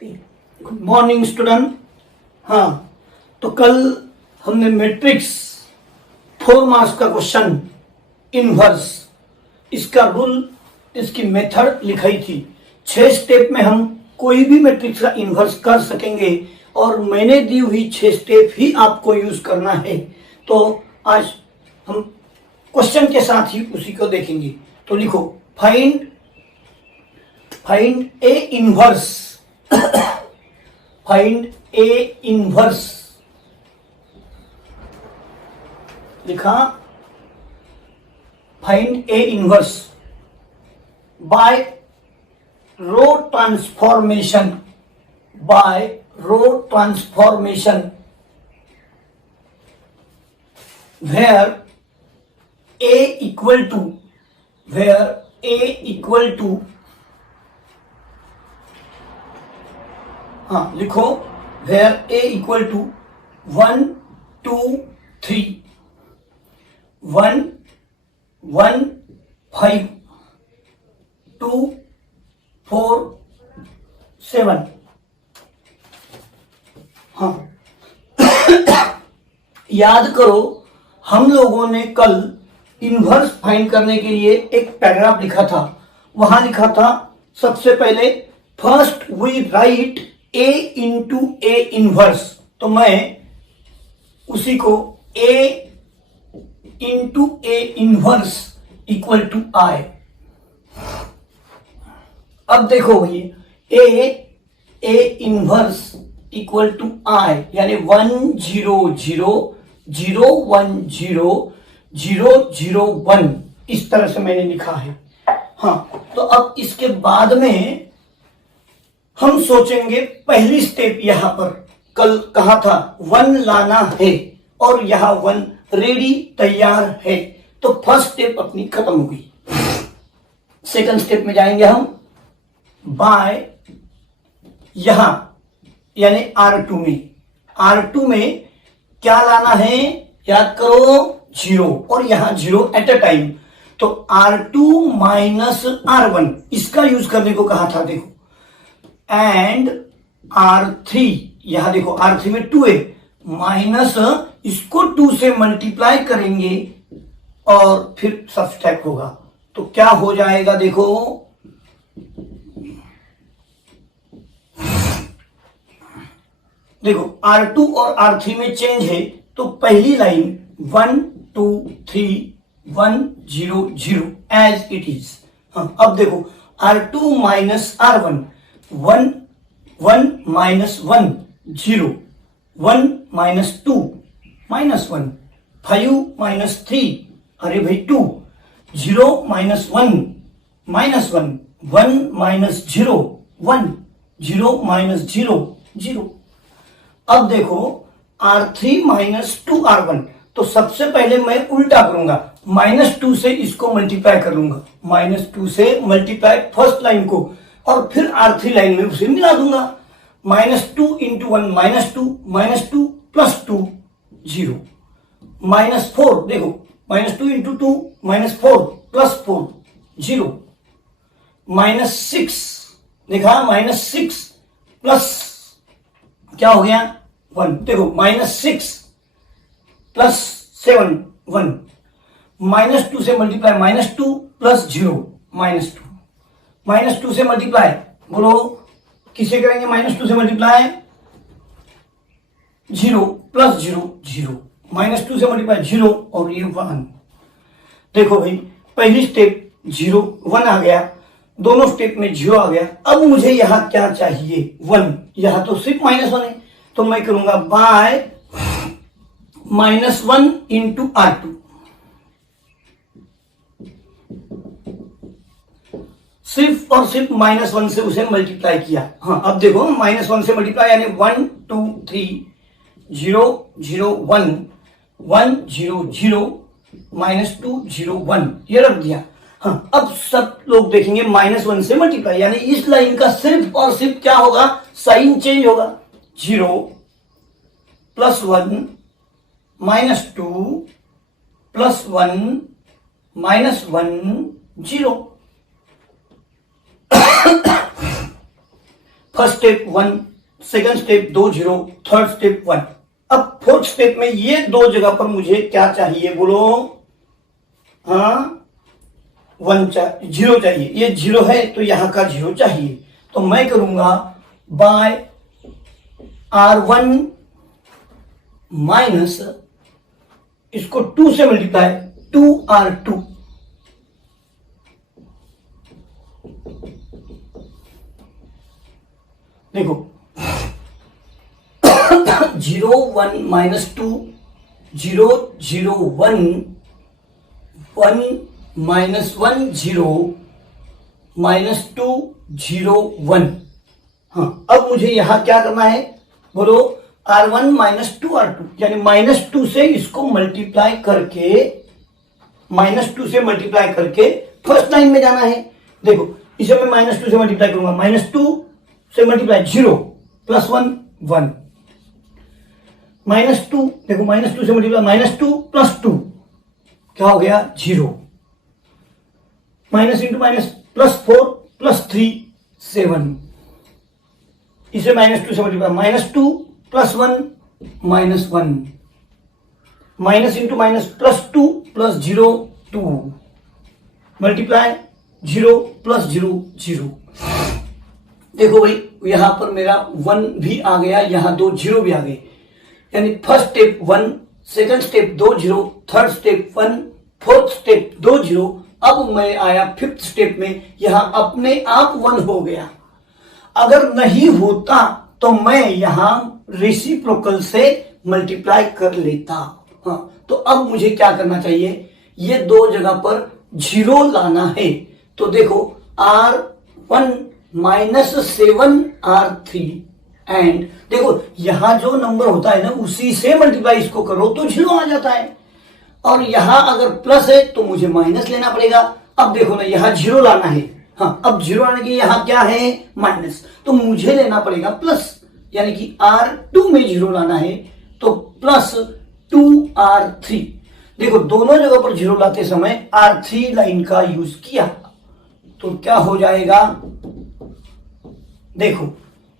Good morning student. हाँ, तो कल हमने मैट्रिक्स 4 मार्क्स का क्वेश्चन इनवर्स, इसका रूल, इसकी मेथड लिखाई थी। 6 स्टेप में हम कोई भी मैट्रिक्स का इनवर्स कर सकेंगे और मैंने दी हुई 6 स्टेप ही आपको यूज करना है। तो आज हम क्वेश्चन के साथ ही उसी को देखेंगे। तो लिखो find A inverse find A inverse लिखा, find A inverse by row transformation, by row transformation where a equal to लिखो where a equal to 1 2 3 1 1 5 2 4 7। हाँ याद करो, हम लोगों ने कल इनवर्स फाइंड करने के लिए एक पैराग्राफ लिखा था। वहां लिखा था सबसे पहले first we write a into A inverse. तो मैं उसी को a into A inverse equal to I. अब देखो भाई, A inverse equal to I, यानी 1 0 0 0 1 0 0 0 1, इस तरह से मैंने लिखा है। हाँ, तो अब इसके बाद में हम सोचेंगे पहली स्टेप। यहां पर कल कहा था 1 लाना है और यहां 1 रेडी तैयार है, तो फर्स्ट स्टेप अपनी खत्म हो गई। सेकंड स्टेप में जाएंगे हम बाय, यहां यानी R2 में। R2 में क्या लाना है, याद करो 0, और यहां 0 एट अ टाइम। तो R2 माइनस R1 इसका यूज करने को कहा था। देखो एंड R3, यहां देखो R3 में 2 है, माइनस इसको 2 से मल्टीप्लाई करेंगे और फिर सब्सट्रैक्ट होगा। तो क्या हो जाएगा, देखो R2 और R3 में चेंज है। तो पहली लाइन 1 2 3 1 0 0 एज इट इज। अब देखो R2 minus R1 1 1 minus 1 0 1 minus 2 minus 1 5 minus 3, अरे भाई 2 0 माइनस 1 माइनस 1 1 माइनस 0 1 0 माइनस 0 0। अब देखो R3 माइनस 2 R1, तो सबसे पहले मैं उल्टा करूंगा, -2 से इसको मल्टीप्लाई कर लूंगा, -2 से मल्टीप्लाई फर्स्ट लाइन को, और फिर R3 लाइन में उसे मिला दूंगा। -2 इंटू 1 -2 प्लस 2 0 -4, देखो -2 इंटू 2 -4 प्लस 4 0 -6, देखा -6 प्लस क्या हो गया 1, देखो -6 प्लस 7 1, -2 से मल्टीप्लाई -2 प्लस 0 -2 से मल्टीप्लाई, बोलो किसे करेंगे, -2 से मल्टीप्लाई 0 प्लस 0 0, -2 से मल्टीप्लाई 0 और ये 1। देखो भाई, पहली स्टेप 0 1 आ गया, दोनों स्टेप में 0 आ गया। अब मुझे यहां क्या चाहिए, 1, यहां तो सिर्फ -1 है, तो मैं करूंगा बाय -1 इंटू R2, सिर्फ और सिर्फ -1 से उसे मल्टीप्लाई किया। हाँ, अब देखो -1 से मल्टीप्लाई, यानी 1 2 3 0 0 1 1 0 0 -2 0 1, ये रख दिया। हाँ, अब सब लोग देखेंगे -1 से मल्टीप्लाई, यानी इस लाइन का सिर्फ और सिर्फ क्या होगा, साइन चेंज होगा। 0 plus 1 -2 plus 1 -1 0। First step 1, second step 2 0, third step 1। अब फोर्थ स्टेप में ये दो जगह पर मुझे क्या चाहिए बोलो? हाँ, 0 चाहिए। ये 0 है तो यहां का 0 चाहिए, तो मैं करूंगा बाय R1 माइनस इसको 2 से मल्टीप्लाई 2R2। देखो 0 1 माइनस 2, 0 0 1, 1 माइनस 1 0, माइनस 2 0 1। हाँ, अब मुझे यहां क्या करना है बोलो? R1 माइनस 2R2, यानी -2 से इसको मल्टीप्लाई करके, -2 से मल्टीप्लाई करके फर्स्ट लाइन में जाना है। देखो इसे मैं -2 से मल्टीप्लाई करूंगा, -2 से मल्टीप्लाई 0 प्लस 1 1, -2, देखो -2 से मल्टीप्लाई -2 प्लस 2 क्या हो गया? 0, minus into minus plus 4 plus 3 7, इसे -2 से multiply -2 plus 1 -1, minus into minus plus 2 plus 0 2, multiply 0 plus 0 0। देखो भाई यहां पर मेरा 1 भी आ गया, यहां 2 0 भी आ गए, यानी first step 1, second step 2 0, third step 1, fourth step 2 0। अब मैं आया फिफ्थ स्टेप में, यहां अपने आप 1 हो गया। अगर नहीं होता तो मैं यहां रेसिप्रोकल से मल्टीप्लाई कर लेता। हाँ, तो अब मुझे क्या करना चाहिए? ये दो जगह पर 0 लाना है। तो देखो R1 माइनस 7R3 एंड देखो यहां जो नंबर होता है ना उसी से मल्टीप्लाई इसको करो तो 0 आ जाता है, और यहां अगर प्लस है तो मुझे माइनस लेना पड़ेगा। अब देखो ना यहां 0 लाना है, हाँ अब 0 आने के यहां क्या है? माइनस, तो मुझे लेना पड़ेगा प्लस, यानी कि R2 में 0 लाना है तो प्लस 2R3। देखो दोनों जगह पर 0 लाते समय R3 लाइन का यूज किया तो क्या हो जाएगा? देखो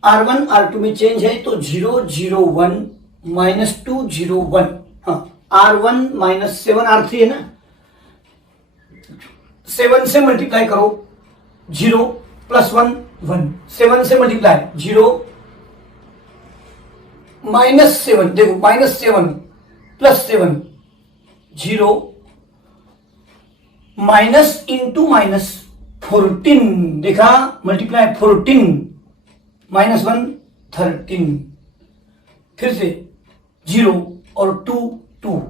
R1 R2 में चेंज है तो 0 0 1 माइनस 2 0 1। हाँ, R1 माइनस 7R3 है ना, 7 से मल्टीप्लाई करो 0 प्लस 1 1, 7 से मल्टीप्लाई 0 -7, देखो -7 प्लस 7 0, माइनस इंटू माइनस 14, देखा मल्टीप्लाई 14 -1 13, फिर से 0 और 2 2,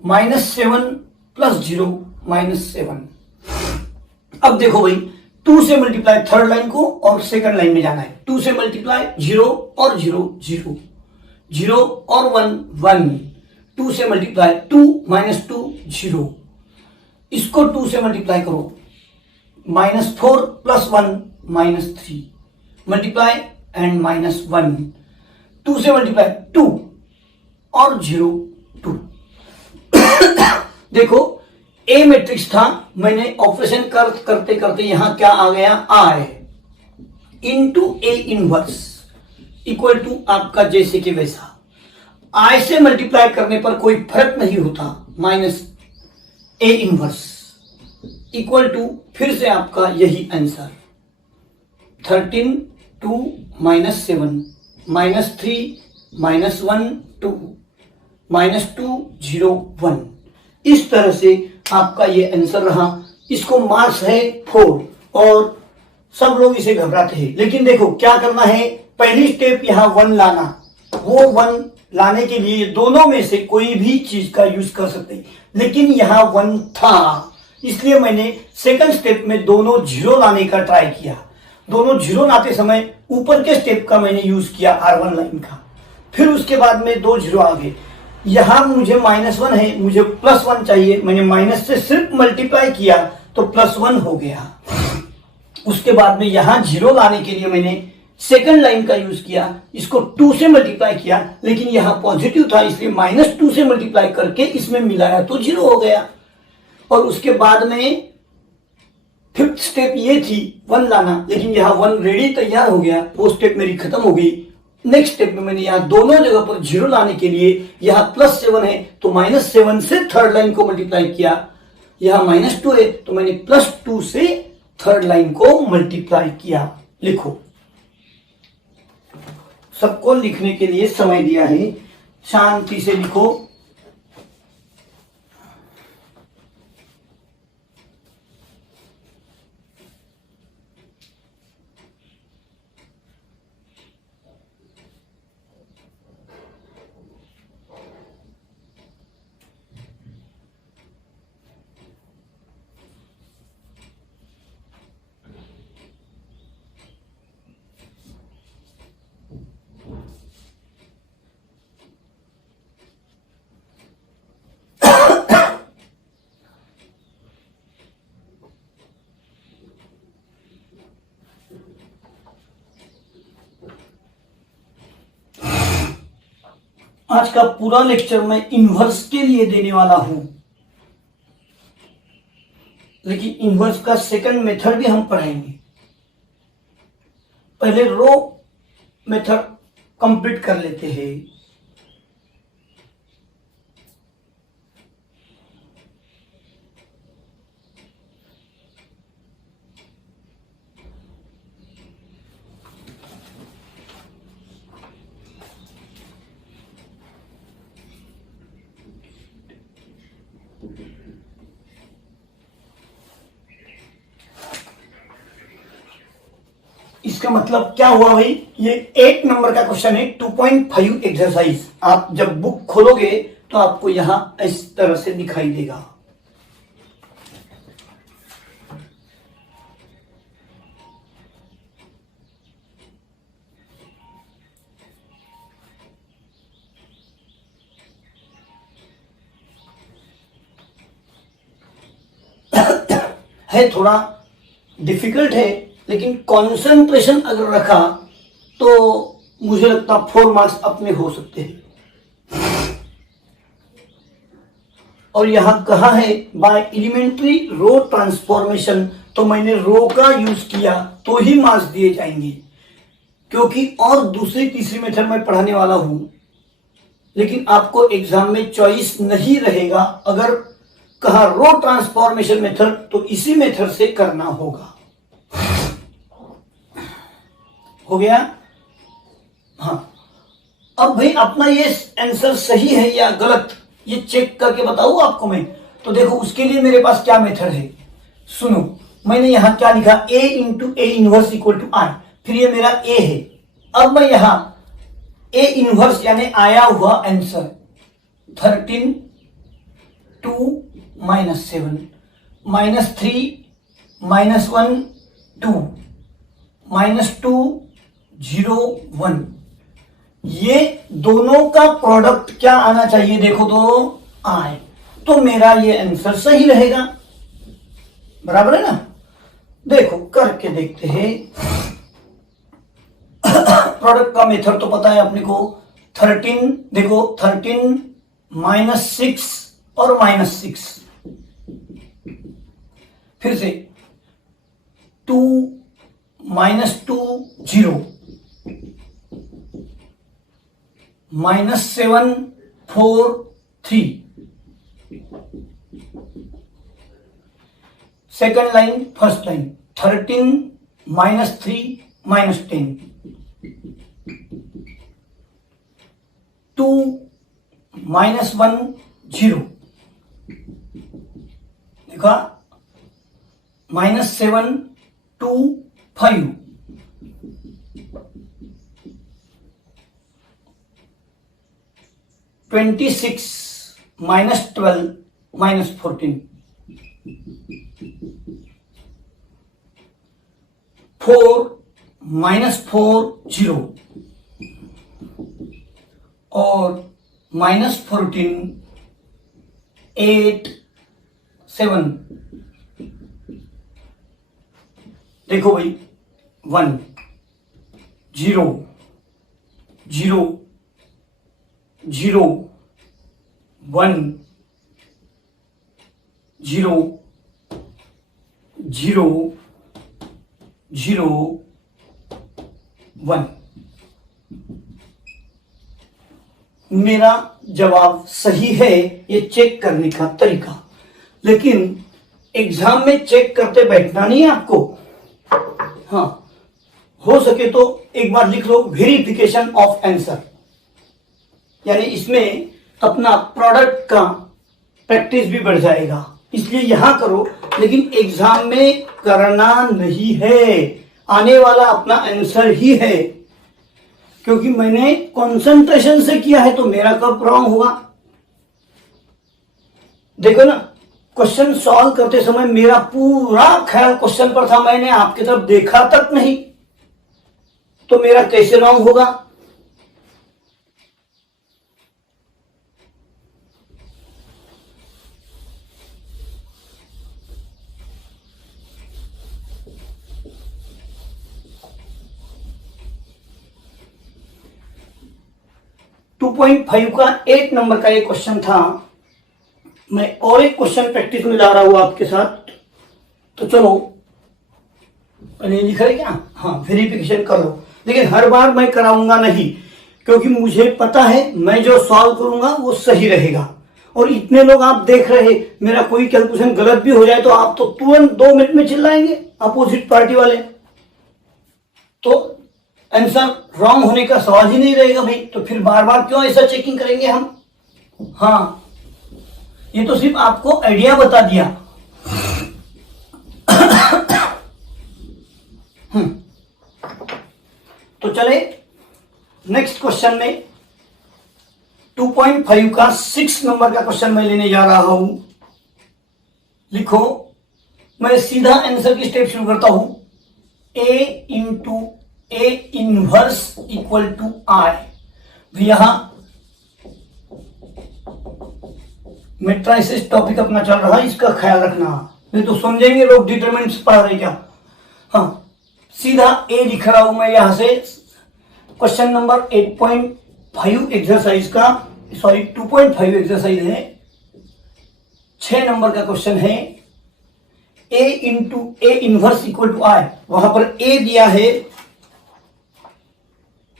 -7 प्लस 0 -7। अब देखो भाई 2 से मल्टीप्लाई थर्ड लाइन को और सेकंड लाइन में जाना है। 2 से मल्टीप्लाई 0 और 0 0, 0 और 1 1, 2 से मल्टीप्लाई 2 -2 0, इसको 2 से मल्टीप्लाई करो -4 प्लस 1 -3, मल्टीप्लाई एंड -1, 2 से मल्टीप्लाई 2 और 0 2। देखो ए मैट्रिक्स था, मैंने ऑपरेशन करते करते यहां क्या आ गया? I into A inverse equal to आपका जैसे कि वैसा। I से मल्टीप्लाई करने पर कोई फर्क नहीं होता, minus A inverse equal to फिर से आपका यही आंसर 13 2 -7 -3 -1 2 -2 0 1। इस तरह से आपका ये आंसर रहा। इसको मार्क्स है 4 और सब लोग इसे घबराते हैं, लेकिन देखो क्या करना है? पहली स्टेप यहां 1 लाना, वो 1 लाने के लिए दोनों में से कोई भी चीज का यूज कर सकते हैं, लेकिन यहां 1 था इसलिए मैंने सेकंड स्टेप में दोनों 0 लाने का ट्राई किया। दोनों 0 लाते समय ऊपर के स्टेप का मैंने यूज किया R1 लाइन का, फिर उसके बाद में 2 0 आ गए। यहां मुझे -1 है, मुझे +1 चाहिए, मैंने माइनस से सिर्फ मल्टीप्लाई किया तो +1 हो गया। उसके बाद में यहां 0 लाने के लिए मैंने सेकंड लाइन का यूज किया, इसको 2 से मल्टीप्लाई किया, लेकिन यहां पॉजिटिव था इसलिए -2 से मल्टीप्लाई करके इसमें मिलाया तो 0 हो गया। और उसके बाद में फिफ्थ स्टेप ये थी 1 लाना, लेकिन यहाँ 1 रेडी तैयार हो गया, वो स्टेप मेरी खत्म हो गई। नेक्स्ट स्टेप में मैंने यहाँ दोनों जगह पर 0 लाने के लिए यहाँ +7 है तो -7 से थर्ड लाइन को मल्टीप्लाई किया, यहाँ -2 है तो मैंने +2 से थर्ड लाइन को मल्टीप्लाई किया। लिखो, सबको लिखने के लिए समय दिया है, शांति से लिखो। आज का पूरा लेक्चर मैं इन्वर्स के लिए देने वाला हूं, लेकिन इन्वर्स का सेकंड मेथड भी हम पढ़ाएंगे। पहले रो मेथड कंप्लीट कर लेते हैं। इसका मतलब क्या हुआ भाई, ये 8 नंबर का क्वेश्चन है, 2.5 एक्सरसाइज। आप जब बुक खोलोगे तो आपको यहां इस तरह से दिखाई देगा। है थोड़ा डिफिकल्ट है, लेकिन कंसंट्रेशन अगर रखा तो मुझे लगता 4 मार्क्स अपने हो सकते हैं। और यहां कहा है बाय एलिमेंट्री रो ट्रांसफॉर्मेशन, तो मैंने रो का यूज किया तो ही मार्क्स दिए जाएंगे, क्योंकि और दूसरी तीसरी मेथड मैं पढ़ाने वाला हूं। लेकिन आपको एग्जाम में चॉइस नहीं रहेगा, अगर कहा रो ट्रांसफॉर्मेशन मेथड तो इसी मेथड से करना होगा। हो गया? हाँ, अब भाई अपना ये आंसर सही है या गलत ये चेक करके बताऊं आपको मैं। तो देखो, उसके लिए मेरे पास क्या मेथड है, सुनो। मैंने यहां क्या लिखा, a into A inverse equal to I, फिर ये मेरा a है। अब मैं यहां a इनवर्स यानी आया हुआ आंसर 13 2 -7 -3 -1 2 -2 0 1, ये दोनों का प्रोडक्ट क्या आना चाहिए, देखो तो आए, तो मेरा ये आंसर सही रहेगा। बराबर है ना? देखो करके देखते हैं। प्रोडक्ट का मेथड तो पता है अपने को, 13 देखो 13 -6 और -6, फिर से 2 -2 0 -7 4 3, सेकंड लाइन फर्स्ट लाइन 13 -3 -10 2 -1 0, देखा -7 2 5 26 -12 -14 4 -4 0 और -14 8 7। देखो भाई 1 0 0 0 1 0 0.001। मेरा जवाब सही है, ये चेक करने का तरीका। लेकिन एग्जाम में चेक करते बैठना नहीं है आपको। हाँ, हो सके तो एक बार लिख लो वेरिफिकेशन ऑफ आंसर, यानी इसमें अपना प्रोडक्ट का प्रैक्टिस भी बढ़ जाएगा, इसलिए यहां करो। लेकिन एग्जाम में करना नहीं है, आने वाला अपना आंसर ही है, क्योंकि मैंने कंसंट्रेशन से किया है तो मेरा कब रॉन्ग होगा। देखो ना, क्वेश्चन सॉल्व करते समय मेरा पूरा ख्याल क्वेश्चन पर था, मैंने आपकी तरफ देखा तक नहीं, तो मेरा कैसे रॉन्ग होगा। टू 2.5 का 8 नंबर का एक क्वेश्चन था। मैं और एक क्वेश्चन प्रैक्टिस में ला रहा हूं आपके साथ, तो चलो मैंने लिखा है क्या, हाँ वेरिफिकेशन कर लो। लेकिन हर बार मैं कराऊंगा नहीं, क्योंकि मुझे पता है मैं जो सॉल्व करूंगा वो सही रहेगा। और इतने लोग आप देख रहे, मेरा कोई कैलकुलेशन गलत भी हो जाए तो आप तो तुरंत 2 मिनट में चिल्लाएंगे अपोजिट पार्टी वाले, तो आंसर रॉन्ग होने का सवाल ही नहीं रहेगा भाई। तो फिर बार बार क्यों ऐसा चेकिंग करेंगे हम। हाँ, ये तो सिर्फ आपको आइडिया बता दिया। तो चले नेक्स्ट क्वेश्चन में 2.5 का 6 नंबर का क्वेश्चन मैं लेने जा रहा हूं। लिखो, मैं सीधा आंसर की स्टेप शुरू करता हूं। A into A inverse equal to I। यहां मैट्रिसेस टॉपिक अपना चल रहा है, इसका ख्याल रखना, नहीं तो समझेंगे लोग डिटरमिनेंट्स पढ़ रहे क्या। हाँ, सीधा A लिख रहा हूं मैं यहां से। क्वेश्चन नंबर 8.5 एक्सरसाइज का, सॉरी 2.5 एक्सरसाइज है, 6 नंबर का क्वेश्चन है। A into A inverse equal to I। वहां पर A दिया है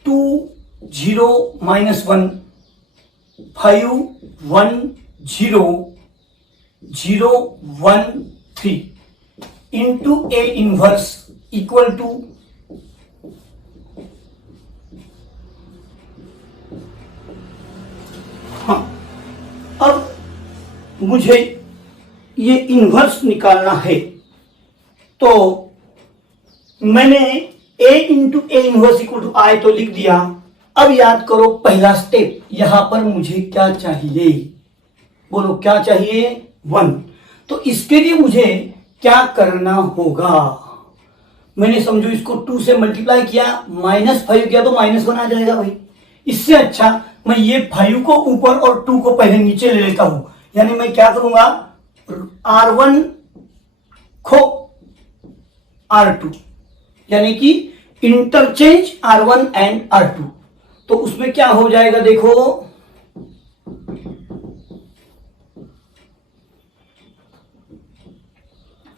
2 0 -1 5 1 0 0 1 3 into A inverse equal to हाँ, अब मुझे ये इनवर्स निकालना है, तो मैंने A into A inverse equal to I तो लिख दिया। अब याद करो पहला स्टेप, यहां पर मुझे क्या चाहिए, बोलो क्या चाहिए, 1। तो इसके लिए मुझे क्या करना होगा, मैंने समझो इसको 2 से मल्टीप्लाई किया, -5 किया तो -1 आ जाएगा भाई। इससे अच्छा मैं ये 5 को ऊपर और 2 को पहले नीचे ले लेता हूं, यानी मैं क्या करूंगा, R1 खो R2, यानी कि इंटरचेंज R1 एंड R2। तो उसमें क्या हो जाएगा, देखो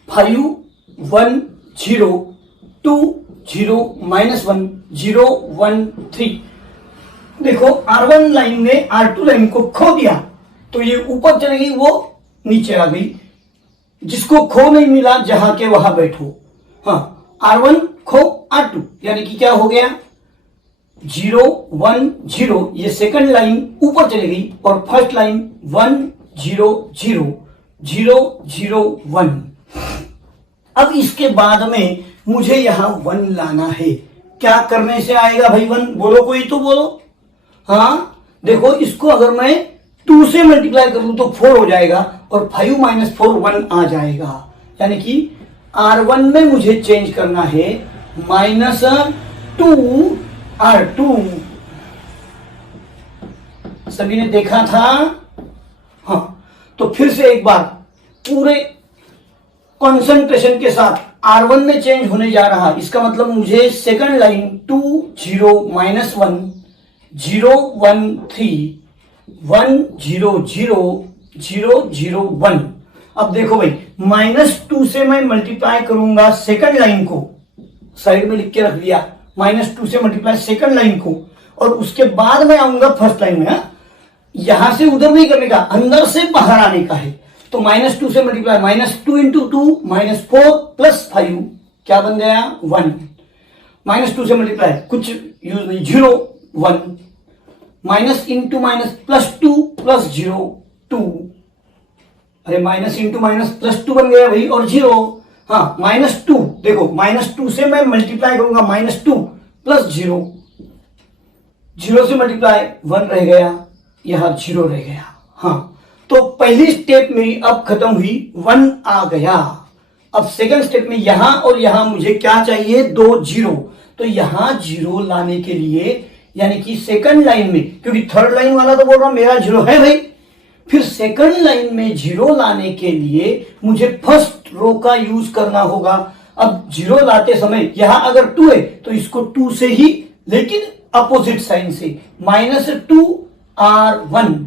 5 1 0 2 0 -1 0 1 3। देखो R1 लाइन ने R2 लाइन को खो दिया, तो ये ऊपर चली गई, वो नीचे आ गई। जिसको खो नहीं मिला जहां के वहां बैठो। हाँ, R1 खो R2, यानी कि क्या हो गया, 0 1 0, ये सेकंड लाइन ऊपर चली गई, और फर्स्ट लाइन 1 0 0 0 0 1। अब इसके बाद में मुझे यहां 1 लाना है। क्या करने से आएगा भाई 1, बोलो कोई तो बोलो। हाँ, देखो इसको अगर मैं 2 से मल्टीप्लाई करूं तो 4 हो जाएगा, और 5 - 4 1 आ जाएगा, यानी कि R1 में मुझे चेंज करना है -2 R2। सभी ने देखा था। हाँ, तो फिर से एक बार पूरे कंसंट्रेशन के साथ R1 में चेंज होने जा रहा, इसका मतलब मुझे सेकंड लाइन 2 0 -1 0 1 3 1 0 0 0 0 1, अब देखो भाई, -2 से मैं मल्टीप्लाई करूंगा सेकंड लाइन को, साइड में लिख के रख दिया, -2 से मल्टीप्लाई सेकंड लाइन को, और उसके बाद मैं आऊंगा फर्स्ट लाइन में। यहां से उधर नहीं करने का, अंदर से बाहर आने का है। तो -2 से मल्टीप्लाई, -2 इंटू 2 -4 प्लस 5 क्या बन गया 1। -2 से मल्टीप्लाई कुछ यूज नहीं, 0 1, माइनस इंटू माइनस +2 प्लस 0 2, अरे माइनस इंटू माइनस +2 बन गया भाई, और 0। हाँ -2, देखो -2 से मैं मल्टीप्लाई करूंगा, -2 प्लस 0, 0 से मल्टीप्लाई 1 रह गया, यहां 0 रह गया। हाँ, तो पहली स्टेप मेरी अब खत्म हुई, 1 आ गया। अब सेकंड स्टेप में यहां और यहां मुझे क्या चाहिए, 2 0। तो यहां 0 लाने के लिए, यानी कि सेकंड लाइन में, क्योंकि थर्ड लाइन वाला तो बोल रहा हूं मेरा 0 है भाई, फिर सेकंड लाइन में 0 लाने के लिए मुझे फर्स्ट रो का यूज करना होगा। अब 0 लाते समय यहां अगर 2 है तो इसको 2 से ही, लेकिन अपोजिट साइन से, -2R1।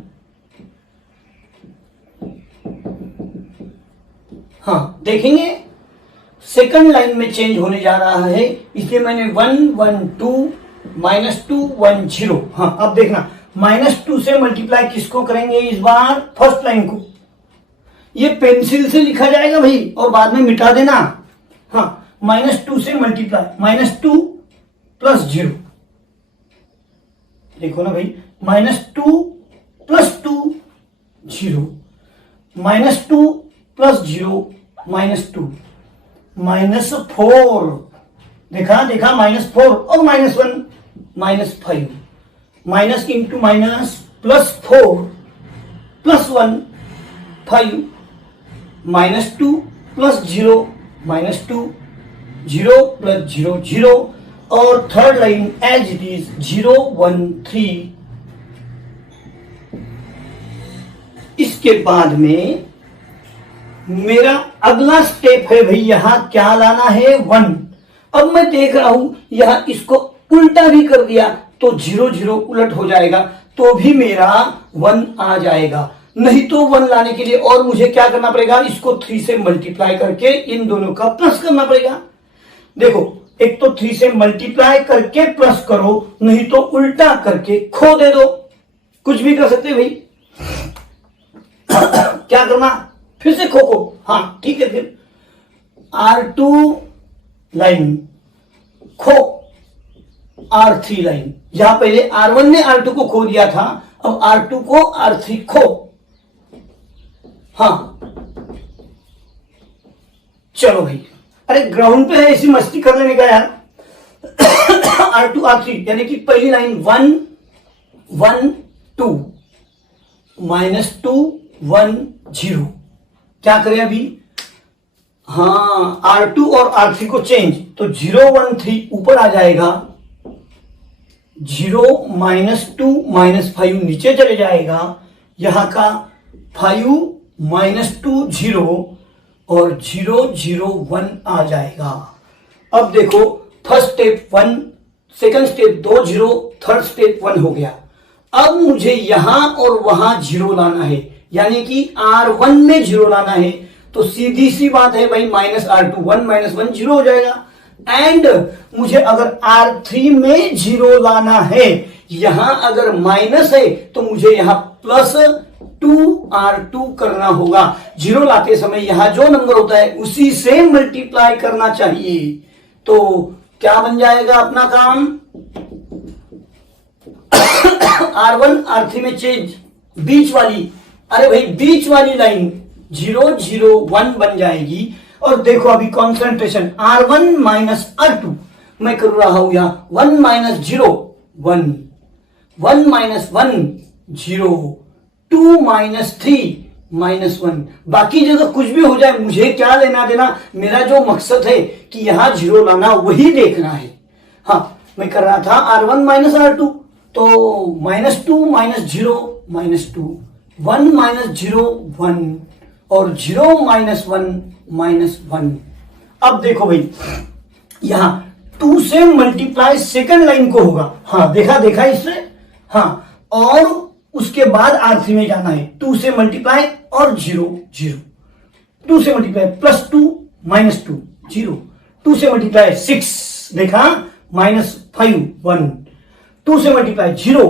हाँ देखेंगे सेकंड लाइन में चेंज होने जा रहा है, इसलिए मैंने 1 1 2 -2 1 0। हाँ अब देखना, -2 से मल्टीप्लाई किसको करेंगे इस बार, फर्स्ट लाइन को। ये पेंसिल से लिखा जाएगा भाई, और बाद में मिटा देना। हाँ, -2 से मल्टीप्लाई, -2 प्लस 0, देखो ना भाई, -2 प्लस 2 0, -2 प्लस 0 -2, -4, देखा -4 और -1 -5, minus into minus +4 +1 5, -2 plus 0 -2, 0 plus 0 0, और third line as it is 0 1 3। इसके बाद में मेरा अगला स्टेप है भाई, यहां क्या लाना है 1। अब मैं देख रहा हूं यहां इसको उल्टा भी कर दिया तो 0 0 उलट हो जाएगा, तो भी मेरा 1 आ जाएगा। नहीं तो 1 लाने के लिए और मुझे क्या करना पड़ेगा, इसको 3 से मल्टीप्लाई करके इन दोनों का प्लस करना पड़ेगा। देखो, एक तो 3 से मल्टीप्लाई करके प्लस करो, नहीं तो उल्टा करके खो दे दो, कुछ भी कर सकते भाई। क्या करना, फिर से खो। हाँ ठीक है, फिर R2 लाइन खो, R3 लाइन। यहां पहले R1 ने R2 को खो दिया था, अब R2 को R3 खो। हाँ चलो भाई, अरे ग्राउंड पे है, ऐसी मस्ती कर लेने का यार। R2 R3 यानी कि पहली लाइन 1 1 2 -2 1 0। क्या करें अभी, हाँ R2 और R3 को चेंज, तो 0 1 3 ऊपर आ जाएगा, 0 -2 -5 नीचे चले जाएगा, यहां का 5 -2 0 और 0 0 1 आ जाएगा। अब देखो, first step 1, second step 2 0, third step 1 हो गया। अब मुझे यहां और वहां 0 लाना है, यानी कि R1 में 0 लाना है, तो सीधी सी बात है भाई, -R2 1 -1 0 हो जाएगा। एंड मुझे अगर R3 में 0 लाना है, यहां अगर माइनस है तो मुझे यहां +2R2 करना होगा। 0 लाते समय यहां जो नंबर होता है उसी से मल्टीप्लाई करना चाहिए। तो क्या बन जाएगा अपना काम, R1 R3 में चेंज, बीच वाली, अरे भाई बीच वाली लाइन 0 0 1 बन जाएगी। और देखो अभी कॉन्सेंट्रेशन, R1 -R2 मैं कर रहा हूं यहां, 1 -0 1, 1 -1 0, 2 -3 -1। बाकी जगह कुछ भी हो जाए, मुझे क्या लेना देना, मेरा जो मकसद है कि यहां 0 लाना वही देखना है। हाँ मैं कर रहा था R1 -R2, तो -2 -0 -2, 1 -0 1 और 0 -1 -1। अब देखो भाई, यहां 2 से मल्टीप्लाई सेकंड लाइन को होगा। हाँ देखा इससे। हाँ, और उसके बाद R3 में जाना है, 2 से मल्टीप्लाई और 0 0, 2 से मल्टीप्लाई +2 -2 0, 2 से मल्टीप्लाई 6 देखा -5 1, 2 से मल्टीप्लाई 0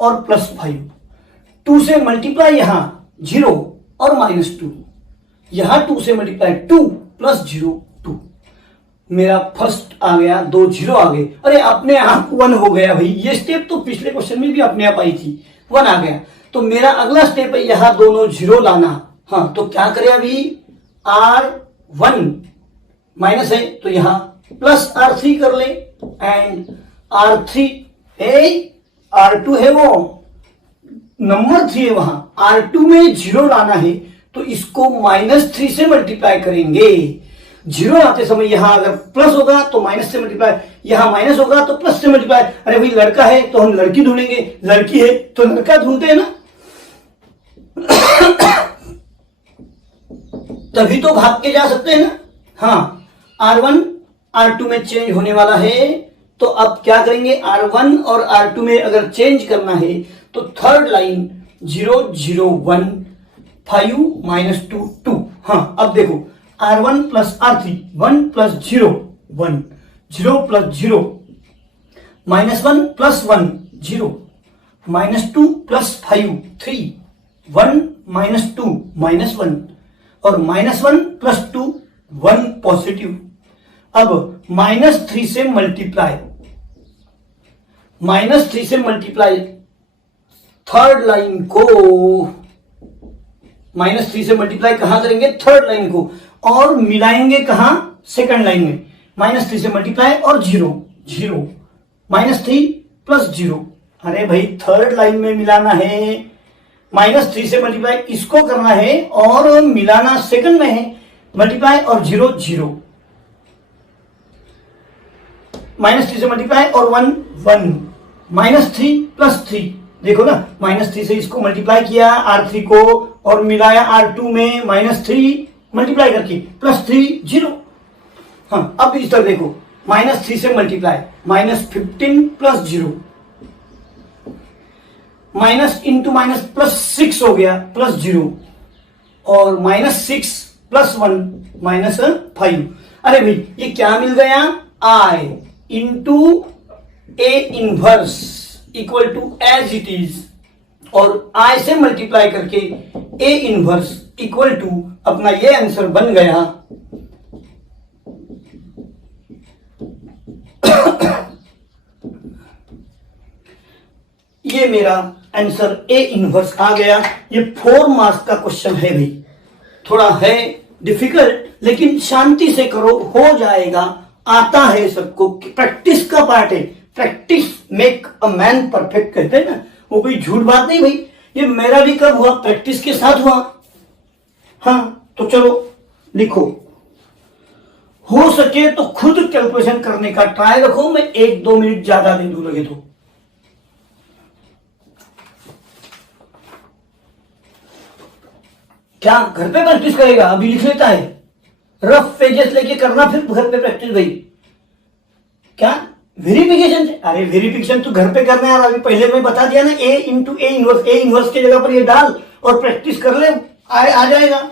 और +5, 2 से मल्टीप्लाई यहां 0 और -2, यहां 2 से मल्टीप्लाई 2 + 0 2, मेरा फर्स्ट आ गया, 2 0 आ गए। अरे अपने आप 1 हो गया भाई, ये स्टेप तो पिछले क्वेश्चन में भी अपने आप आई थी, 1 आ गया। तो मेरा अगला स्टेप है यहां दोनों 0 लाना। हाँ तो क्या करें अभी, R1 माइनस है तो यहां +R3 कर ले, एंड R3 है, R2 है वो नंबर 3 है, वहां R2 में 0 लाना है तो इसको -3 से मल्टीप्लाई करेंगे। 0 आते समय यहां अगर प्लस होगा तो माइनस से मल्टीप्लाई, यहां माइनस होगा तो प्लस से मल्टीप्लाई। अरे भाई लड़का है तो हम लड़की ढूंढेंगे, लड़की है तो लड़का ढूंढते हैं ना, तभी तो भाग के जा सकते हैं ना। हाँ R1 R2 में चेंज होने वाला है, तो अब क्या करेंगे, R1 और R2 में अगर चेंज करना है तो थर्ड लाइन 0 0 1 5 -2 2। हाँ अब देखो R1 + R3 1 + 0 1 0 + 0 -1 + 1 0 -2 + 5 3 1 -2 -1 और -1 + 2 1 पॉजिटिव। अब -3 से मल्टीप्लाई, -3 से मल्टीप्लाई थर्ड लाइन को, -3 से मल्टीप्लाई कहां करेंगे, थर्ड लाइन को, और मिलाएंगे कहां, सेकंड लाइन में। -3 से मल्टीप्लाई और 0 0 -3 + 0। अरे भाई थर्ड लाइन में मिलाना है, -3 से मल्टीप्लाई इसको करना है और मिलाना सेकंड में है, मल्टीप्लाई और 0 0, -3 से मल्टीप्लाई और 1 1 -3 + 3 देखो ना, -3 से इसको मल्टीप्लाई किया R3 को और मिलाया R2 में -3 मल्टीप्लाई करके +3 0। हाँ अब इस तरह देखो, -3 से मल्टीप्लाई -15 + 0, माइनस इंटू माइनस +6 हो गया +0, और -6 + 1 -5। अरे भाई ये क्या मिल गया, I into A inverse equal to as it is, और I से मल्टीप्लाई करके A इनवर्स इक्वल टू अपना ये आंसर बन गया ये मेरा आंसर A इनवर्स आ गया। ये 4 मार्क्स का क्वेश्चन है भाई, थोड़ा है डिफिकल्ट लेकिन शांति से करो, हो जाएगा, आता है सबको, प्रैक्टिस का पार्ट है। Practice make a man perfect कहते हैं ना, वो कोई झूठ बात नहीं भाई, ये मेरा भी कब हुआ, प्रैक्टिस के साथ हुआ। हाँ तो चलो लिखो, हो सके तो खुद कैलकुलेशन करने का ट्राई रखो, मैं 1-2 मिनट ज्यादा दे दूं लगे तो। क्या घर पे प्रैक्टिस करेगा, अभी लिख लेता है, रफ पेजेस लेके करना फिर घर पे प्रैक्टिस भाई। क्या वेरिफिकेशन, अरे वेरिफिकेशन तो घर पे करना है, अभी पहले मैं बता दिया ना, A into A inverse, A inverse की जगह पर ये डाल और प्रैक्टिस कर ले, आ जाएगा।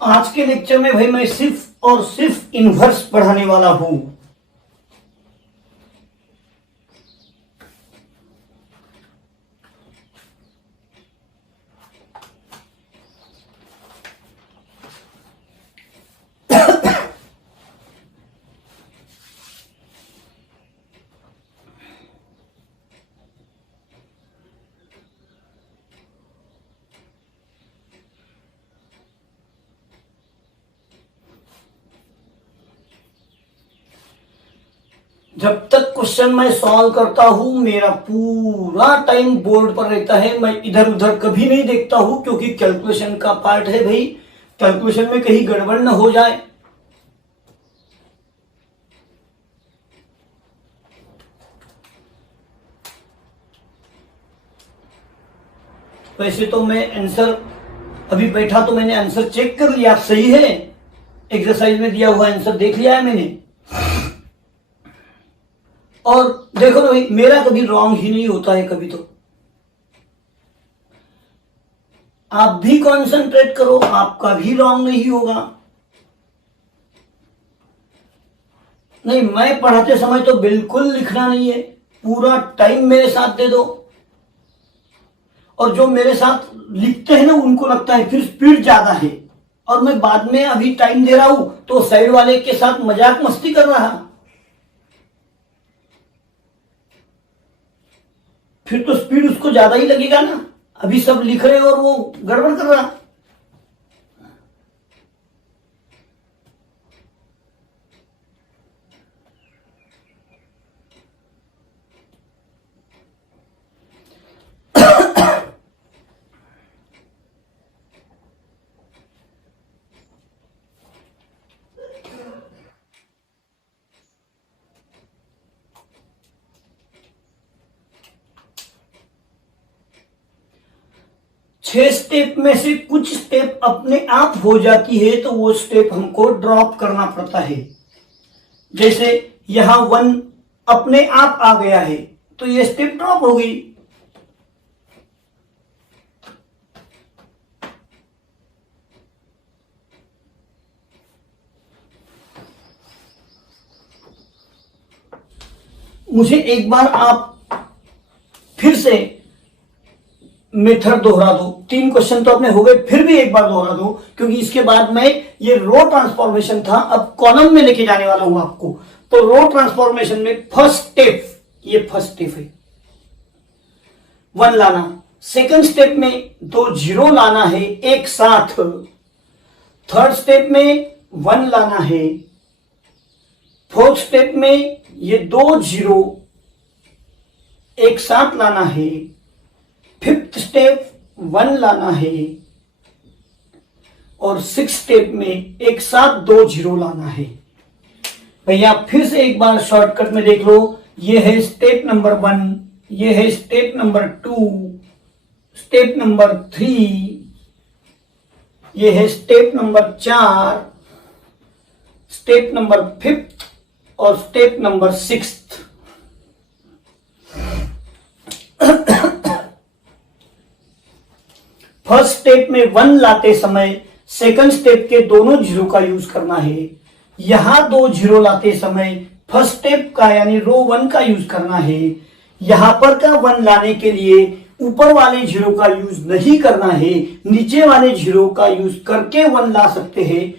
आज के लेक्चर में भाई मैं सिर्फ और सिर्फ इनवर्स पढ़ाने वाला हूं। जब तक क्वेश्चन मैं सॉल्व करता हूं मेरा पूरा टाइम बोर्ड पर रहता है, मैं इधर उधर कभी नहीं देखता हूं, क्योंकि कैलकुलेशन का पार्ट है भाई, कैलकुलेशन में कहीं गड़बड़ न हो जाए। वैसे तो मैं आंसर अभी बैठा तो मैंने आंसर चेक कर लिया, सही है, एक्सरसाइज में दिया हुआ आंसर देख लिया है मैंने। और देखो ना भाई, मेरा कभी रॉन्ग ही नहीं होता है कभी तो। आप भी कंसंट्रेट करो, आपका भी रॉन्ग नहीं होगा। नहीं, मैं पढ़ाते समय तो बिल्कुल लिखना नहीं है, पूरा टाइम मेरे साथ दे दो। और जो मेरे साथ लिखते हैं ना उनको लगता है फिर स्पीड ज्यादा है, और मैं बाद में अभी टाइम दे रहा हूं तो साइड वाले के साथ मजाक मस्ती कर रहा, फिर तो स्पीड उसको ज्यादा ही लगेगा ना। अभी सब लिख रहे और वो गड़बड़ कर रहा। छह स्टेप में से कुछ स्टेप अपने आप हो जाती है तो वो स्टेप हमको ड्रॉप करना पड़ता है। जैसे यहां 1 अपने आप आ गया है तो ये स्टेप ड्रॉप हो गई। मुझे एक बार आप फिर से मेथड दोहरा दो, 3 क्वेश्चन तो अपने हो गए, फिर भी एक बार दोहरा दो, क्योंकि इसके बाद में ये रो ट्रांसफॉर्मेशन था, अब कॉलम में लेके जाने वाला हूं आपको। तो रो ट्रांसफॉर्मेशन में फर्स्ट स्टेप, ये फर्स्ट स्टेप है 1 लाना, सेकंड स्टेप में 2 जीरो लाना है एक साथ, थर्ड स्टेप में 1 लाना है, फोर्थ स्टेप में ये 2 जीरो एक साथ लाना है, फिफ्थ स्टेप 1 लाना है, और सिक्स स्टेप में एक साथ 2 जीरो लाना है। भैया फिर से एक बार शॉर्टकट में देख लो, ये है स्टेप नंबर 1, ये है स्टेप नंबर 2, स्टेप नंबर 3, ये है स्टेप नंबर 4, स्टेप नंबर 5 और स्टेप नंबर 6। फर्स्ट स्टेप में 1 लाते समय सेकंड स्टेप के दोनों जीरो का यूज करना है। यहां 2 जीरो लाते समय फर्स्ट स्टेप का यानी रो 1 का यूज करना है। यहां पर का 1 लाने के लिए ऊपर वाले जीरो का यूज नहीं करना है, नीचे वाले जीरो का यूज करके 1 ला सकते हैं।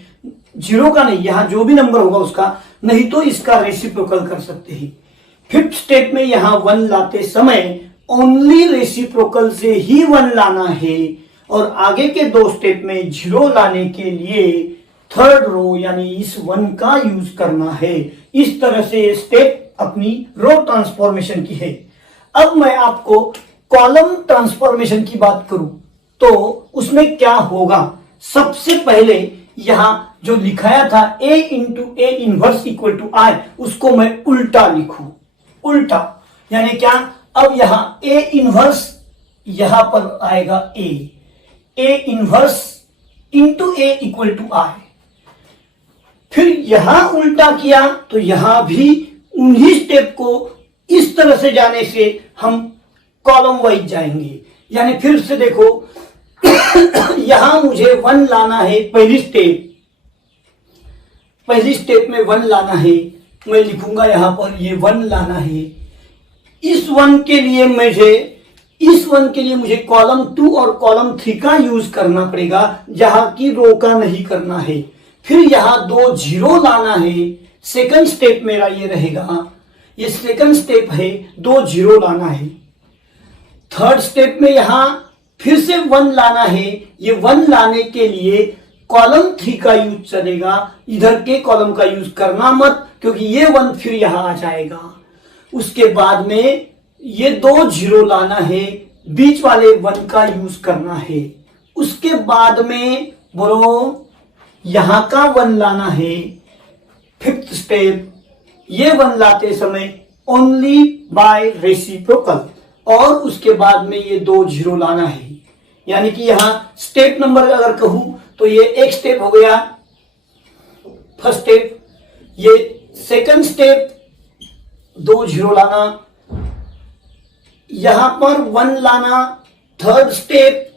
जीरो का नहीं, यहां जो भी नंबर होगा उसका, नहीं तो इसका रेसिप्रोकल कर सकते हैं। फिफ्थ स्टेप में यहां 1 लाते समय ओनली रेसिप्रोकल से ही 1 लाना है, और आगे के 2 स्टेप में जीरो लाने के लिए थर्ड रो यानी इस 1 का यूज करना है। इस तरह से स्टेप अपनी रो ट्रांसफॉर्मेशन की है। अब मैं आपको कॉलम ट्रांसफॉर्मेशन की बात करूं तो उसमें क्या होगा। सबसे पहले यहां जो लिखाया था A into A inverse equal to I, उसको मैं उल्टा लिखूं। उल्टा यानी क्या, अब यहां A इनवर्स यहां पर आएगा A inverse into A equal to I। फिर यहां उल्टा किया तो यहां भी उन्हीं स्टेप को इस तरह से जाने से हम कॉलम वाइज जाएंगे। यानी फिर से देखो यहां मुझे 1 लाना है, पहली स्टेप में 1 लाना है, मैं लिखूंगा यहां पर ये 1 लाना है। इस 1 के लिए मुझे कॉलम 2 और कॉलम 3 का यूज करना पड़ेगा, जहां की रो का नहीं करना है। फिर यहां 2 जीरो लाना है, सेकंड स्टेप मेरा ये रहेगा, ये सेकंड स्टेप है, 2 जीरो लाना है। थर्ड स्टेप में यहां फिर से 1 लाना है, ये 1 लाने के लिए कॉलम 3 का यूज चलेगा, इधर के कॉलम का यूज करना मत, क्योंकि ये 1 फिर यहां आ जाएगा। उसके बाद में ये 2 जीरो लाना है, बीच वाले 1 का यूज करना है। उसके बाद में बोलो यहां का 1 लाना है। फिफ्थ स्टेप, ये 1 लाते समय ओनली बाय रेसिप्रोकल, और उसके बाद में ये 2 जीरो लाना है। यानी कि यहां स्टेप नंबर अगर कहूं तो ये एक स्टेप हो गया, फर्स्ट स्टेप। ये सेकंड स्टेप 2 जीरो लाना, यहां पर 1 लाना, थर्ड स्टेप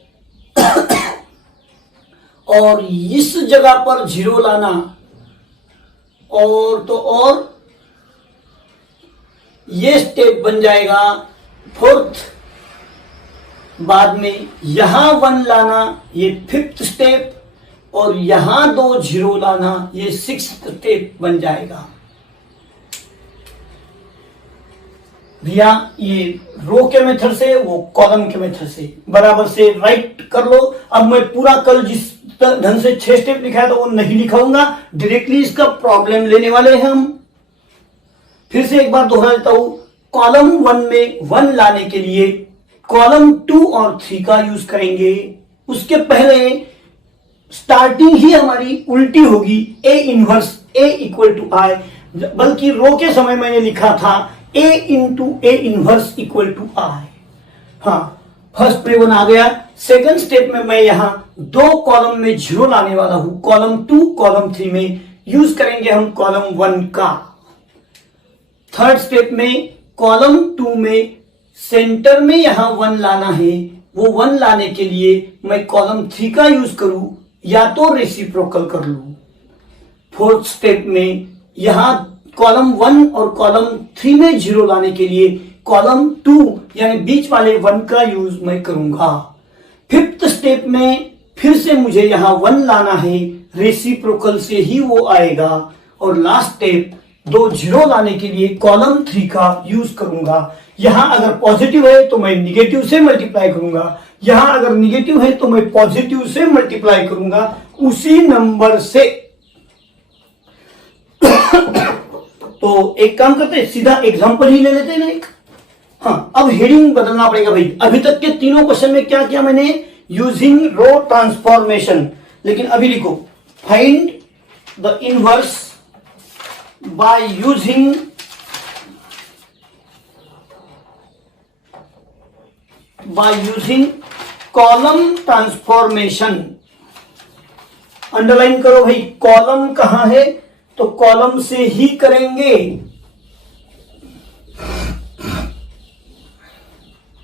और इस जगह पर जीरो लाना, और तो और ये स्टेप बन जाएगा फोर्थ। बाद में यहां 1 लाना, ये फिफ्थ स्टेप, और यहां 2 जीरो लाना, ये सिक्स्थ स्टेप बन जाएगा। भैया ये रो के मेथड से, वो कॉलम के मेथड से बराबर से राइट कर लो। अब मैं पूरा कल जिस ढंग से 6 स्टेप लिखा था वो नहीं लिखाऊंगा, डायरेक्टली इसका प्रॉब्लम लेने वाले हैं हम। फिर से एक बार दोहरा देता हूं, कॉलम 1 में 1 लाने के लिए कॉलम 2 और 3 का यूज करेंगे। उसके पहले स्टार्टिंग ही हमारी उल्टी होगी, A inverse A equal to I, बल्कि रो के समय मैंने लिखा था A into A inverse equal to I. हाँ, फर्स्ट पे 1 आ गया। सेकंड स्टेप में मैं यहां 2 कॉलम में जीरो लाने वाला हूं, कॉलम 2 कॉलम 3 में यूज करेंगे हम कॉलम 1 का। थर्ड स्टेप में कॉलम 2 में सेंटर में यहां 1 लाना है, वो 1 लाने के लिए मैं कॉलम 3 का यूज करूं या तो रेसिप्रोकल कर लूं। फोर्थ स्टेप में यहां कॉलम 1 और कॉलम 3 में जीरो लाने के लिए कॉलम 2 यानी बीच वाले 1 का यूज मैं करूंगा। फिफ्थ स्टेप में फिर से मुझे यहां 1 लाना है, रेसिप्रोकल से ही वो आएगा। और लास्ट स्टेप 2 जीरो लाने के लिए कॉलम 3 का यूज करूंगा। यहां अगर पॉजिटिव है तो मैं निगेटिव से मल्टीप्लाई करूंगा, यहां अगर निगेटिव है तो मैं पॉजिटिव से मल्टीप्लाई करूंगा उसी नंबर से। तो एक काम करते हैं, सीधा एग्जांपल ही ले लेते हैं ना एक। हाँ, अब हेडिंग बदलना पड़ेगा भाई। अभी तक के तीनों क्वेश्चन में क्या किया मैंने, यूजिंग रो ट्रांसफॉर्मेशन, लेकिन अभी लिखो find the inverse by using column transformation. Underline करो भाई, कॉलम कहां है तो कॉलम से ही करेंगे,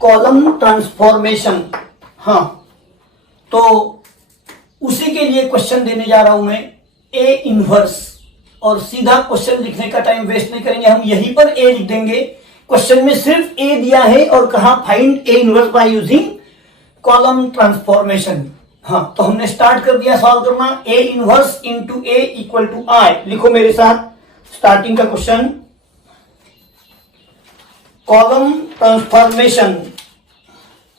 कॉलम ट्रांसफॉर्मेशन। हाँ, तो उसी के लिए क्वेश्चन देने जा रहा हूं मैं, ए इनवर्स। और सीधा क्वेश्चन लिखने का टाइम वेस्ट नहीं करेंगे, हम यहीं पर ए लिख देंगे। क्वेश्चन में सिर्फ ए दिया है और कहा find A inverse by using column transformation. हाँ, तो हमने स्टार्ट कर दिया सॉल्व करना। A inverse into A equal to I. लिखो मेरे साथ स्टार्टिंग का क्वेश्चन, कॉलम ट्रांसफॉर्मेशन।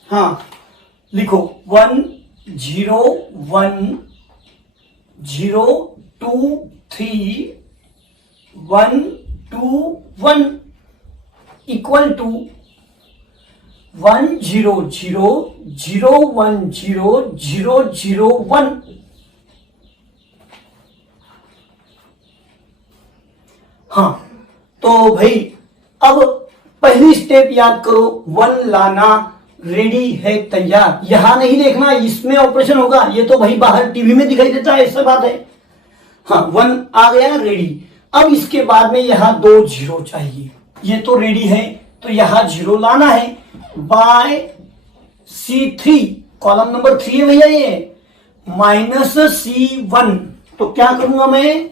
हाँ, लिखो 1 0 1 0 2 3 1 2 1 इक्वल टू 1 0 0 0 1 0 0 0 1। हाँ, तो भाई अब पहली स्टेप याद करो, 1 लाना रेडी है, तैयार। यहां नहीं देखना, इसमें ऑपरेशन होगा, ये तो भाई बाहर टीवी में दिखाई देता है, ऐसा बात है। हाँ, 1 आ गया रेडी। अब इसके बाद में यहां 2 जीरो चाहिए, ये तो रेडी है तो यहां जीरो लाना है बाय C3, कॉलम नंबर 3 है भैया ये, माइनस C1। तो क्या करूंगा मैं,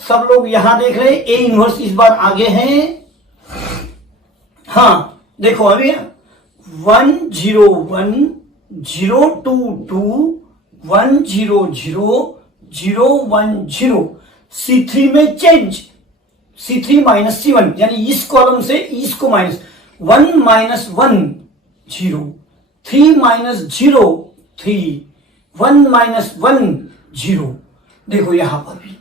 सब लोग यहां देख रहे हैं, ए इनवर्स इस बार आगे है। हाँ देखो अभी 1 0 1 0 2 2 1 0 0 0 1 0। C3 में चेंज, C3 माइनस C1, यानी इस कॉलम से इसको माइनस 1 माइनस 1 0, 3 माइनस 0 3, 1 माइनस 1 0। देखो यहां पर भी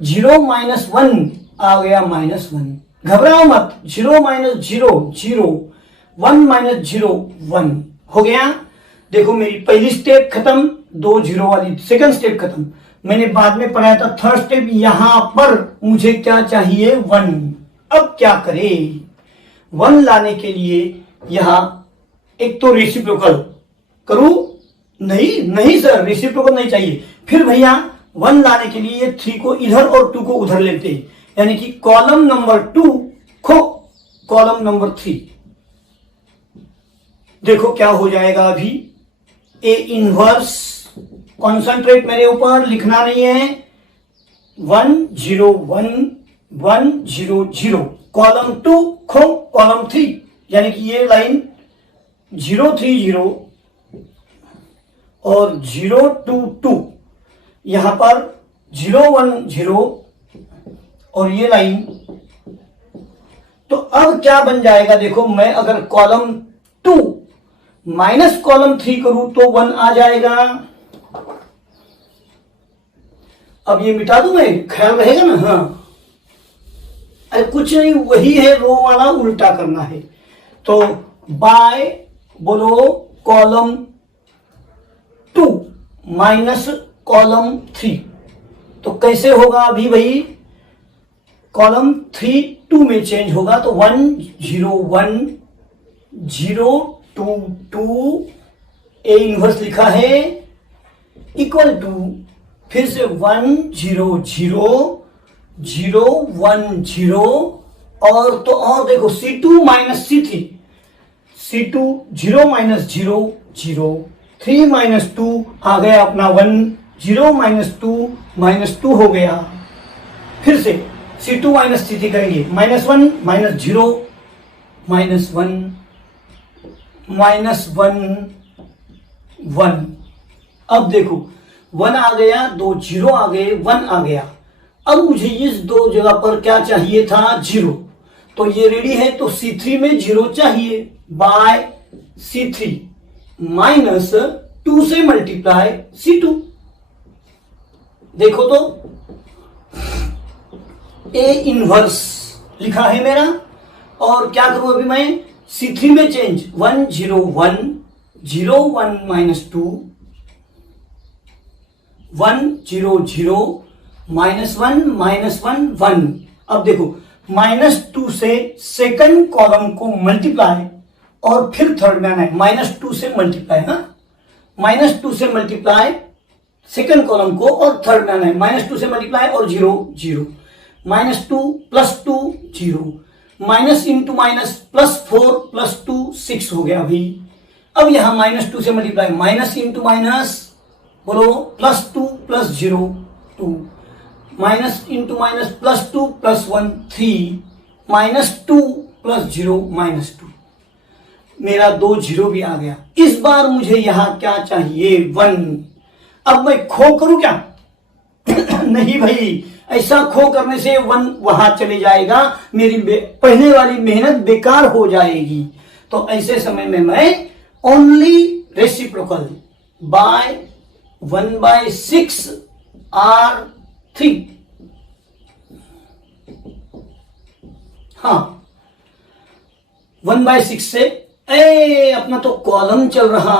0 माइनस 1 आ गया -1। घबराओ मत, 0 माइनस 0 0, 1 माइनस 0 1 हो गया। देखो मेरी पहली स्टेप खत्म, 2 0 वाली सेकंड स्टेप खत्म। मैंने बाद में पढ़ाया था थर्ड स्टेप, यहां पर मुझे क्या चाहिए 1। अब क्या करें, 1 लाने के लिए यहां एक तो रेसिप्रोकल करूं, नहीं सर रेसिप्रोकल नहीं चाहिए। फिर भैया 1 लाने के लिए 3 को इधर और 2 को उधर लेते हैं, यानी कि कॉलम नंबर 2 को कॉलम नंबर 3। देखो क्या हो जाएगा अभी, ए इनवर्स, कॉन्सेंट्रेट मेरे ऊपर, लिखना नहीं है, 1 0 1 1 0 0, कॉलम 2 खो कॉलम 3, यानी कि ये लाइन 0 3 0 और 0 2 2, यहां पर 0 1 0 और ये लाइन। तो अब क्या बन जाएगा, देखो मैं अगर कॉलम 2 माइनस कॉलम 3 करूं तो 1 आ जाएगा। अब ये मिटा दूं मैं, ख्याल रहेगा ना। हाँ, अरे कुछ नहीं, वही है, रो वाला उल्टा करना है। तो बाय बोलो कॉलम 2 माइनस कॉलम 3, तो कैसे होगा अभी भाई, कॉलम 3 2 में चेंज होगा, तो 1 0 1 0 2 2, ए इनवर्स लिखा है, इक्वल टू फिर से 1 0 0 0 1 0, और तो और देखो C2 minus C3, C2 0 minus 0 0, 3 minus 2 आ गया अपना 1, 0 माइनस 2 हो गया। फिर से C2 माइनस C3 करेंगे, -1 माइनस 0 माइनस 1 माइनस 1 1। अब देखो 1 आ गया, 2 0 आ गए, 1 आ गया। अब मुझे इस दो जगह पर क्या चाहिए था, 0, तो ये रेडी है, तो C3 में 0 चाहिए, बाय C3 माइनस 2 से मल्टीप्लाई C2। देखो तो ए इनवर्स लिखा है मेरा, और क्या करूं अभी मैं, C3 में चेंज, 1 0 1 0 1 माइनस 2, 1 0 0 -1 -1 1। अब देखो -2 से सेकंड कॉलम को मल्टीप्लाई और फिर थर्ड में आना है, -2 से मल्टीप्लाई, हाँ -2 से मल्टीप्लाई सेकंड कॉलम को और थर्ड में आना है, -2 से मल्टीप्लाई और 0 0, -2 + 2 0, माइनस इंटू माइनस +4 + 2 6 हो गया अभी। अब यहां -2 से मल्टीप्लाई, माइनस इंटू माइनस बोलो +2 + 0 2, माइनस इंटू माइनस +2 + 1 3, -2 + 0 -2, मेरा 2 0 भी आ गया। इस बार मुझे यहां क्या चाहिए, 1। अब मैं खो करूं क्या नहीं भाई, ऐसा खो करने से 1 वहां चले जाएगा, मेरी पहले वाली मेहनत बेकार हो जाएगी। तो ऐसे समय में मैं ओनली रेसिप्रोकल बाय 1/6 R3, हाँ 1/6 से, अपना तो कॉलम चल रहा,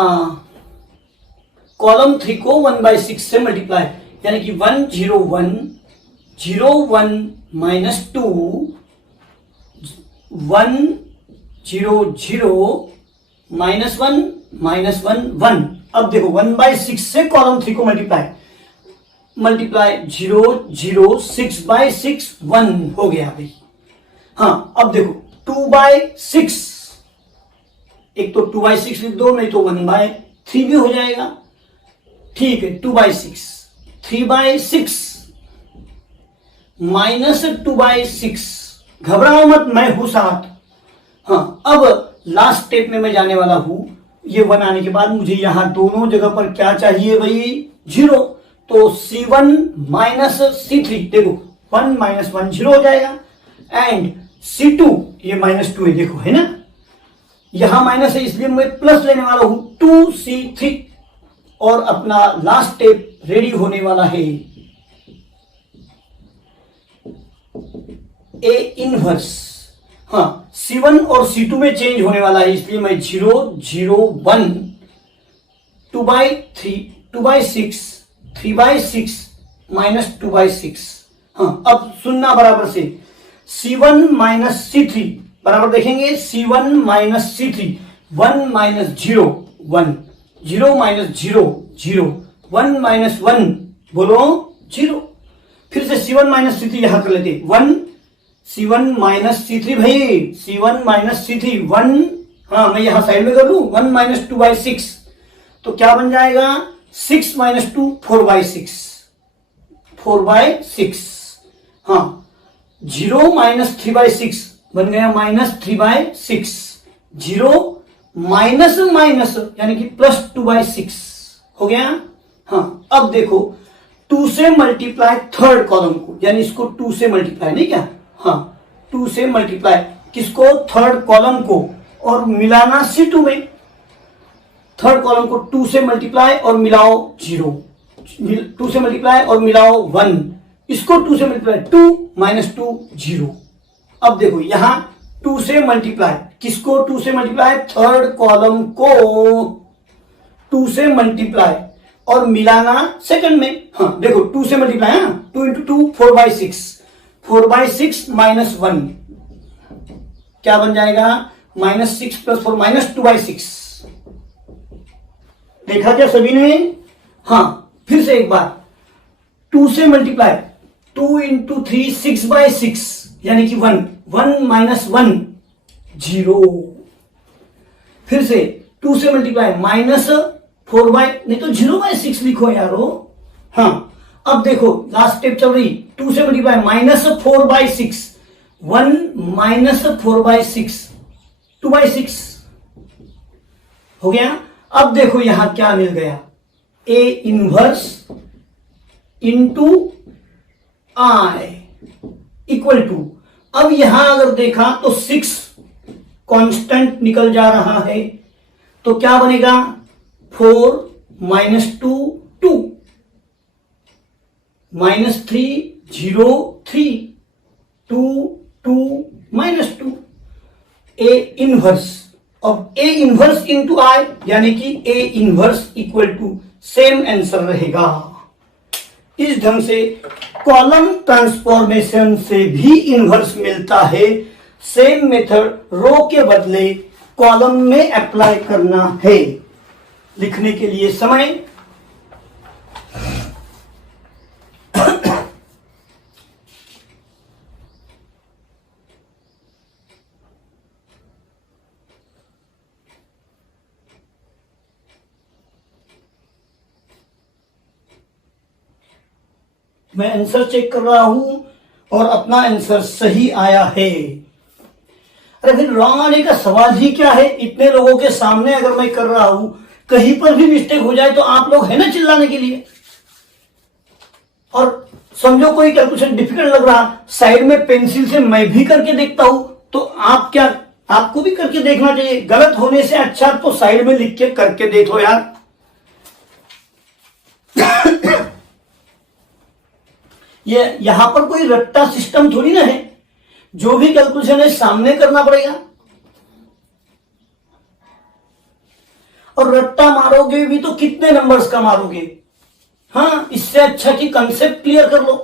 कॉलम 3 को 1/6 से मल्टीप्लाई, यानी कि 1 0 1 0 1 -2 1 0 0 -1 -1 1। अब देखो 1/6 से कॉलम 3 को मल्टीप्लाई 0 0 6/6 1 हो गया भाई। हाँ अब देखो 2/6, एक तो 2/6 लिख दो, नहीं तो 1/3 भी हो जाएगा, ठीक है। 2/6 3/6 -2/6, घबराओ मत, मैं हूं साथ। हाँ अब लास्ट स्टेप में मैं जाने वाला हूं। ये 1 आने के बाद मुझे यहां दोनों जगह पर क्या चाहिए भाई, 0, तो C1 माइनस C3, देखो 1 - 1 0 हो जाएगा, एंड C2 ये -2 है, देखो है ना, यहां माइनस है इसलिए मैं प्लस लेने वाला हूं, 2C3, और अपना लास्ट स्टेप रेडी होने वाला है। ए इनवर्स, हाँ C1 और C2 में चेंज होने वाला है, इसलिए मैं 0 0 1 2/3 2/6 3/6 माइनस 2/6। हाँ अब सुनना बराबर से, C1 माइनस C3 बराबर देखेंगे, C1 minus C3 1 minus 0 1 0 minus 0 0 1 minus 1 बोलो 0। फिर से C1 माइनस C3 यहां कर लेते 1 C1 माइनस C3 भाई, C1 माइनस C3 1, हाँ मैं यहां साइड में कर लू 1 माइनस 2/6, तो क्या बन जाएगा 6 माइनस 2 4/6 4/6, हाँ 0 माइनस 3/6 बन गया माइनस 3/6, 0 माइनस माइनस यानी कि प्लस 2/6 हो गया। हाँ अब देखो 2 से मल्टीप्लाई थर्ड कॉलम को, यानी इसको 2 से मल्टीप्लाई, नहीं क्या, हाँ 2 से मल्टीप्लाई किसको, थर्ड कॉलम को, और मिलाना C2 में। थर्ड कॉलम को 2 से मल्टीप्लाई और मिलाओ 0, 2 से मल्टीप्लाई और मिलाओ 1, इसको 2 से मल्टीप्लाई 2 माइनस 2 0। अब देखो यहां 2 से मल्टीप्लाई किसको, 2 से मल्टीप्लाई थर्ड कॉलम को 2 से मल्टीप्लाई और मिलाना सेकंड में। हाँ देखो 2 से मल्टीप्लाई है, 2 इंटू 2 4/6 4/6 माइनस 1 क्या बन जाएगा माइनस 6 प्लस 4 माइनस 2/6। देखा क्या सभी ने। हाँ फिर से एक बार 2 से मल्टीप्लाई 2 इंटू 3 6/6 यानी कि 1 1 माइनस 1 0। फिर से 2 से मल्टीप्लाई माइनस 4 नहीं तो 0/6 लिखो यारो। हाँ अब देखो लास्ट स्टेप चल रही, 2 से मल्टीप्लाई माइनस 4/6 1 माइनस 4/6 2/6 हो गया। अब देखो यहां क्या मिल गया, A inverse into I equal to, अब यहां अगर देखा तो 6 कांस्टेंट निकल जा रहा है, तो क्या बनेगा 4 minus 2 2 minus 3 0 3 2 2 minus 2 A inverse. अब ए इनवर्स इंटू आई यानी कि A inverse equal to same answer रहेगा। इस ढंग से कॉलम ट्रांसफॉर्मेशन से भी इनवर्स मिलता है। सेम मेथड रो के बदले कॉलम में अप्लाई करना है। लिखने के लिए समय मैं आंसर चेक कर रहा हूं और अपना आंसर सही आया है। अरे फिर रॉन्ग आने का सवाल ही क्या है, इतने लोगों के सामने अगर मैं कर रहा हूं, कहीं पर भी मिस्टेक हो जाए तो आप लोग है ना चिल्लाने के लिए। और समझो कोई कैलकुलेशन डिफिकल्ट लग रहा, साइड में पेंसिल से मैं भी करके देखता हूं, तो आप क्या, आपको भी करके देखना चाहिए। गलत होने से अच्छा तो साइड में लिख के करके देख लो यार। ये यहां पर कोई रट्टा सिस्टम थोड़ी ना है, जो भी कैलकुलेशन है सामने करना पड़ेगा। और रट्टा मारोगे भी तो कितने नंबर्स का मारोगे। हाँ इससे अच्छा कि कंसेप्ट क्लियर कर लो।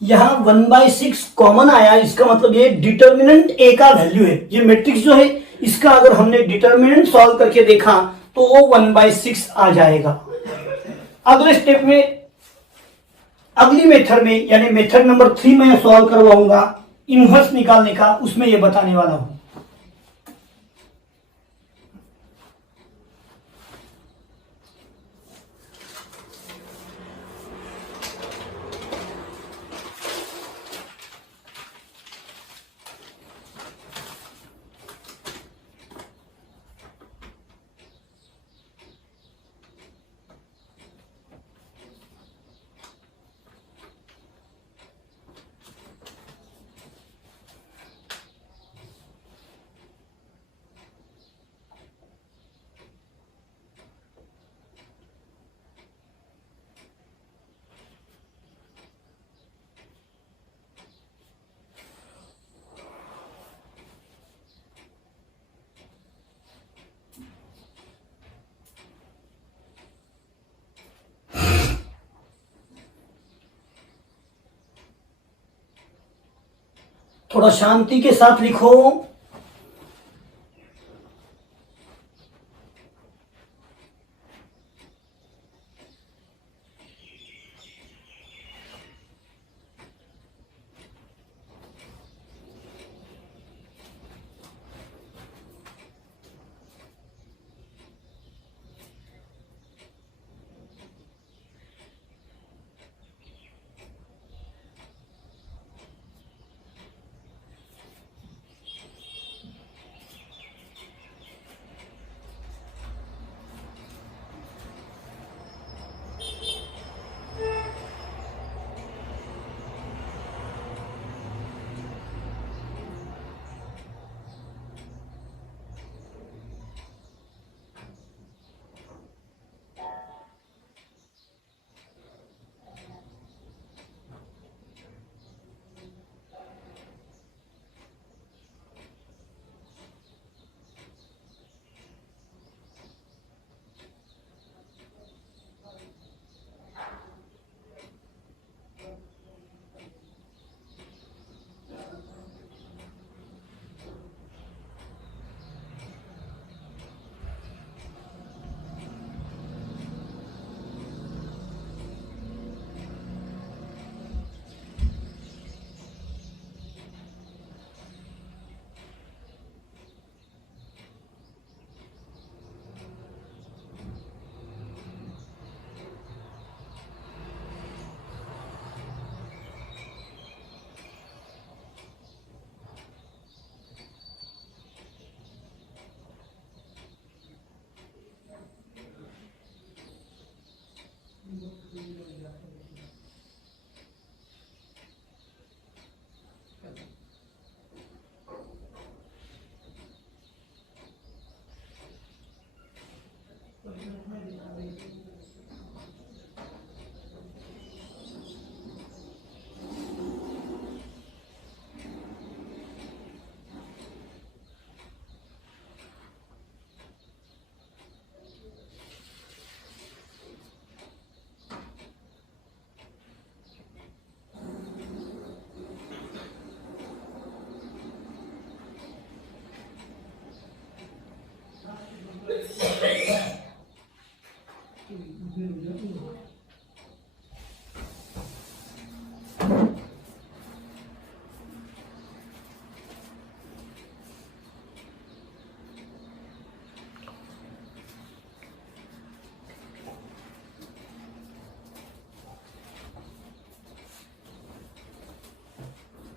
यहां 1/6 कॉमन आया, इसका मतलब ये डिटर्मिनेंट ए का वैल्यू है। ये मैट्रिक्स जो है इसका अगर हमने डिटर्मिनेंट सॉल्व करके देखा तो वो 1/6 आ जाएगा। अगले स्टेप में, अगली मेथड में, यानी मेथड नंबर 3 में सॉल्व करवाऊंगा इनवर्स निकालने का, उसमें ये बताने वाला हूं। थोड़ा शांति के साथ लिखो।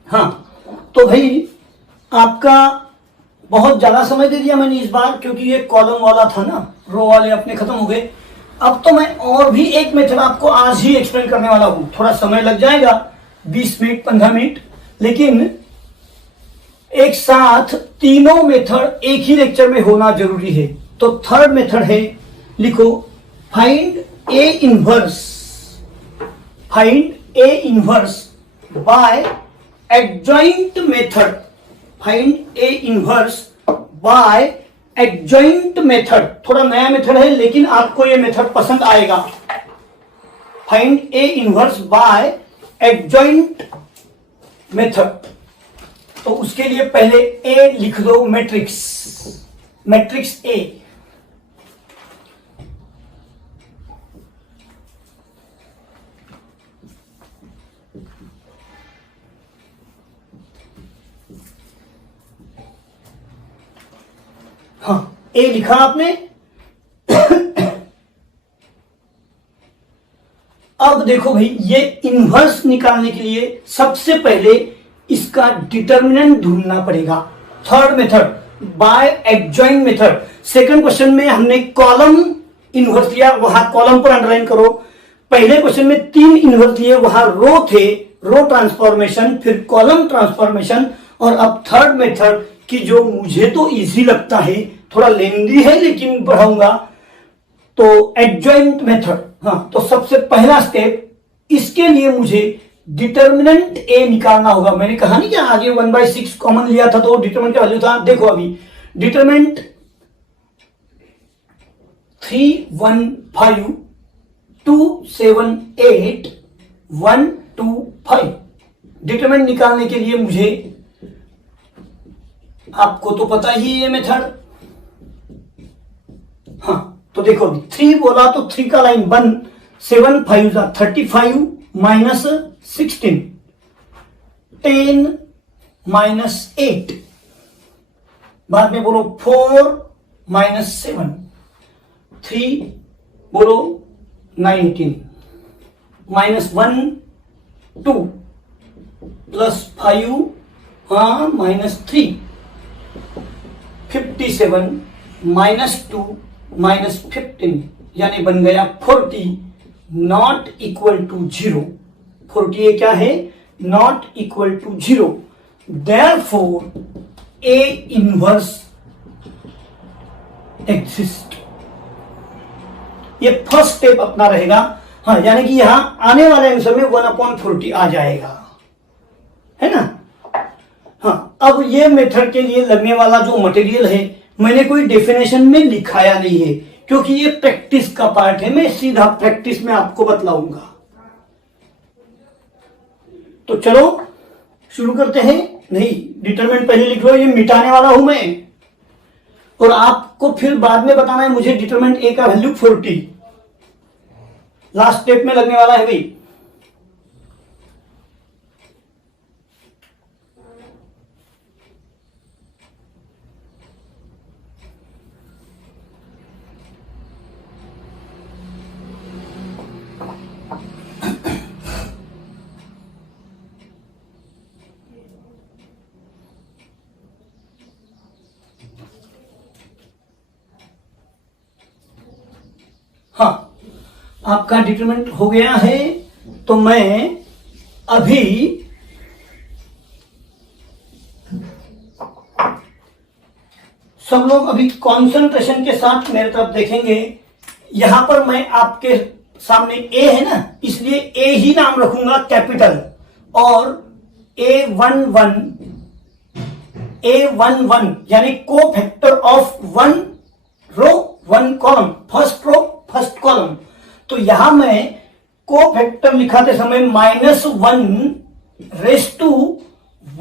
हाँ, तो भाई आपका बहुत ज्यादा समय दे दिया मैंने इस बार, क्योंकि ये कॉलम वाला था ना, रो वाले अपने खत्म हो गए। अब तो मैं और भी एक मेथड आपको आज ही एक्सप्लेन करने वाला हूं। थोड़ा समय लग जाएगा, 20 मिनट 15 मिनट, लेकिन एक साथ तीनों मेथड एक ही लेक्चर में होना जरूरी है। तो थर्ड मेथड है, लिखो find A inverse, find A inverse bye adjoint method, find A inverse bye adjoint method. थोड़ा नया मेथड है लेकिन आपको ये मेथड पसंद आएगा। Find A inverse bye adjoint method. तो उसके लिए पहले ए लिख दो, मैट्रिक्स, मैट्रिक्स ए। हाँ, ए लिखा आपने। अब देखो भाई, ये इन्वर्स निकालने के लिए सबसे पहले इसका डिटर्मिनेंट ढूंढना पड़ेगा। Third method by adjoint method. Second question में हमने कॉलम इन्वर्स लिया, वहां कॉलम पर अंडरलाइन करो। पहले क्वेश्चन में 3 इन्वर्स लिए, वहां रो थे, रो ट्रांसफॉर्मेशन, फिर कॉलम ट्रांसफॉर्मेशन, और अब थर्ड मेथड की जो मुझे तो इजी लगता है, थोड़ा लेंदी है लेकिन बढ़ाऊंगा, तो एडजॉइंट मेथड। हाँ, तो सबसे पहला स्टेप, इसके लिए मुझे डिटर्मिनेंट ए निकालना होगा। मैंने कहा नहीं कि आगे 1/6 कॉमन लिया था तो डिटर्मिनेंट का वैल्यू था। देखो अभी डिटर्मिनेंट 315 278 125। डिटर्मिनेंट निकालने के लिए मुझे आपको तो पता ही है ये मेथड। हाँ, तो देखो अभी 3 बोला तो 3 का लाइन 1, 7 5 35 माइनस 16, 10 माइनस 8, बाद में बोलो 4 माइनस 7, 3 बोलो 19, माइनस 1 2 प्लस 5 हाँ माइनस 3, 57 माइनस 2 माइनस 15 यानी बन गया 40 नॉट इक्वल टू 0। 40 ये क्या है? Not equal to 0। Therefore A inverse exist. ये फर्स्ट स्टेप अपना रहेगा। हाँ, यानी कि यहां आने वाले आंसर में 1/40 आ जाएगा, है ना। हाँ, अब ये मेथड के लिए लगने वाला जो मटेरियल है मैंने कोई डेफिनेशन में लिखाया नहीं है, क्योंकि ये प्रैक्टिस का पार्ट है। मैं सीधा प्रैक्टिस में आपको बतलाऊंगा। तो चलो शुरू करते हैं। नहीं, डिटरमिनेंट पहले लिख लो, ये मिटाने वाला हूं मैं, और आपको फिर बाद में बताना है मुझे डिटरमिनेंट ए का वैल्यू 40 लास्ट स्टेप में लगने वाला है भाई। हाँ, आपका डिटरमिनेंट हो गया है। तो मैं अभी सब लोग अभी कंसंट्रेशन के साथ मेरे तरफ देखेंगे। यहां पर मैं आपके सामने ए है ना, इसलिए ए ही नाम रखूंगा कैपिटल, और A11 यानी को factor of 1 row 1 column, first row first column. तो यहां मैं को फैक्टर लिखाते समय -1 raise to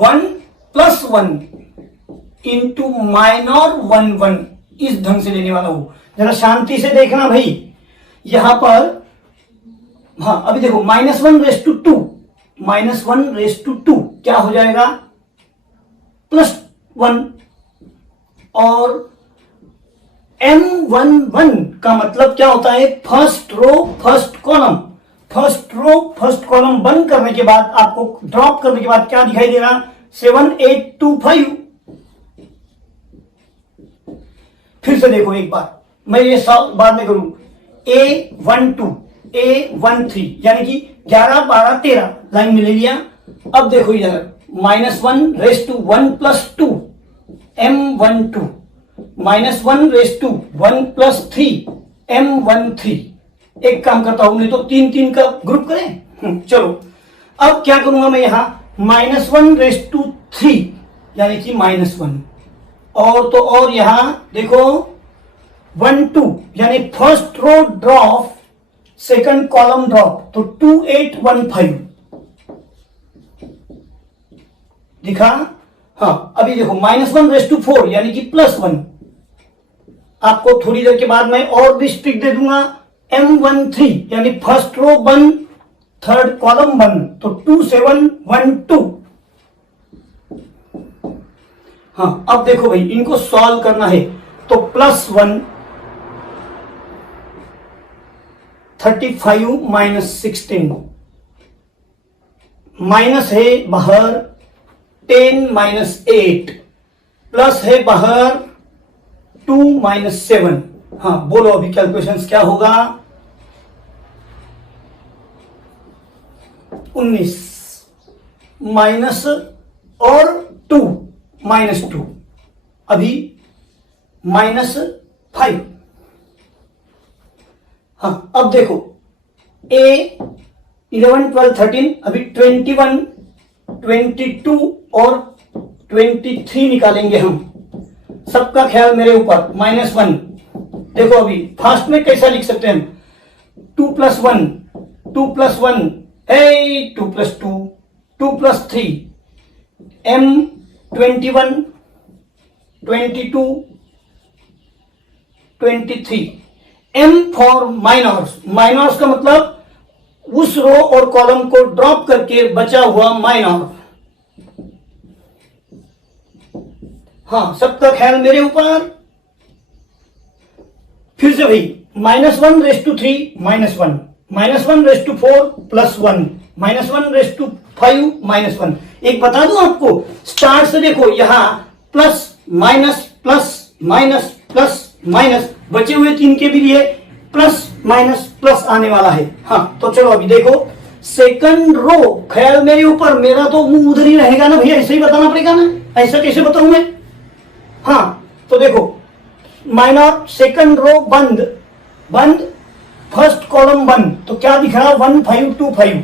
1 plus 1 into minor 1 इस ढंग से लेने वाला हूं। जरा शांति से देखना भाई। यहां पर हाँ, अभी देखो -1 रेस टू 2, -1 रेस टू 2 क्या हो जाएगा? +1। और M11 का मतलब क्या होता है? First row first column. First row first column बंद करने के बाद, आपको ड्रॉप करने के बाद क्या दिखाई दे रहा? 7 8 2 5। फिर से देखो एक बार, मैं ये सॉल्व बाद में करूं। A12 A13 यानी कि 11 12 13 लाइन में ले लिया। अब देखो इधर -1 raise to 1 plus 2 M12, -1 raise to 1 plus 3 M13। एक काम करता हूं, नहीं तो 3 का ग्रुप करें। चलो, अब क्या करूंगा मैं यहां -1 रेस टू 3 यानी कि -1, और तो और यहां देखो 1 2 यानी first row drop second column drop, तो 2 8 1 5 दिखा। हाँ, अभी देखो -1 रेस टू 4 यानी कि +1। आपको थोड़ी देर के बाद मैं और भी स्ट्रिक दे दूंगा। M13 यानी फर्स्ट रो 1 थर्ड कॉलम 1, तो 2 7 1 2। हाँ, अब देखो भाई, इनको सॉल्व करना है। तो +1 35 माइनस 16, माइनस है बाहर 10 माइनस 8, प्लस है बाहर 2 माइनस 7। हाँ, बोलो अभी कैलकुलेशंस क्या होगा? 19 माइनस और 2 -2, अभी -5। हाँ, अब देखो A 11 12 13, अभी 21 22 और 23 निकालेंगे हम। सबका ख्याल मेरे ऊपर। -1 देखो अभी फास्ट में कैसा लिख सकते हैं हम? 2 + 1 2 + 1 2 + 2 2 + 3 M21 22, 23। M for miners, miners का मतलब उस रो और कॉलम को ड्रॉप करके बचा हुआ माइनर। हाँ, सबका ख्याल मेरे ऊपर। फिर से भाई, -1/3 -1, -1/4 +1, -1/5 -1। एक बता दूं आपको, स्टार्ट से देखो यहां plus minus plus minus plus minus, बचे हुए 3 के भी लिए प्लस माइनस प्लस आने वाला है। हाँ, तो चलो अभी देखो सेकंड रो, ख्याल मेरे ऊपर, मेरा तो मुंह उधर ही रहेगा ना भैया, ऐसे ही बताना पड़ेगा ना, ऐसा कैसे बताऊं मैं। हाँ, तो देखो माइनर सेकंड रो बंद बंद, फर्स्ट कॉलम बंद, तो क्या दिख रहा है 1 5 2 5।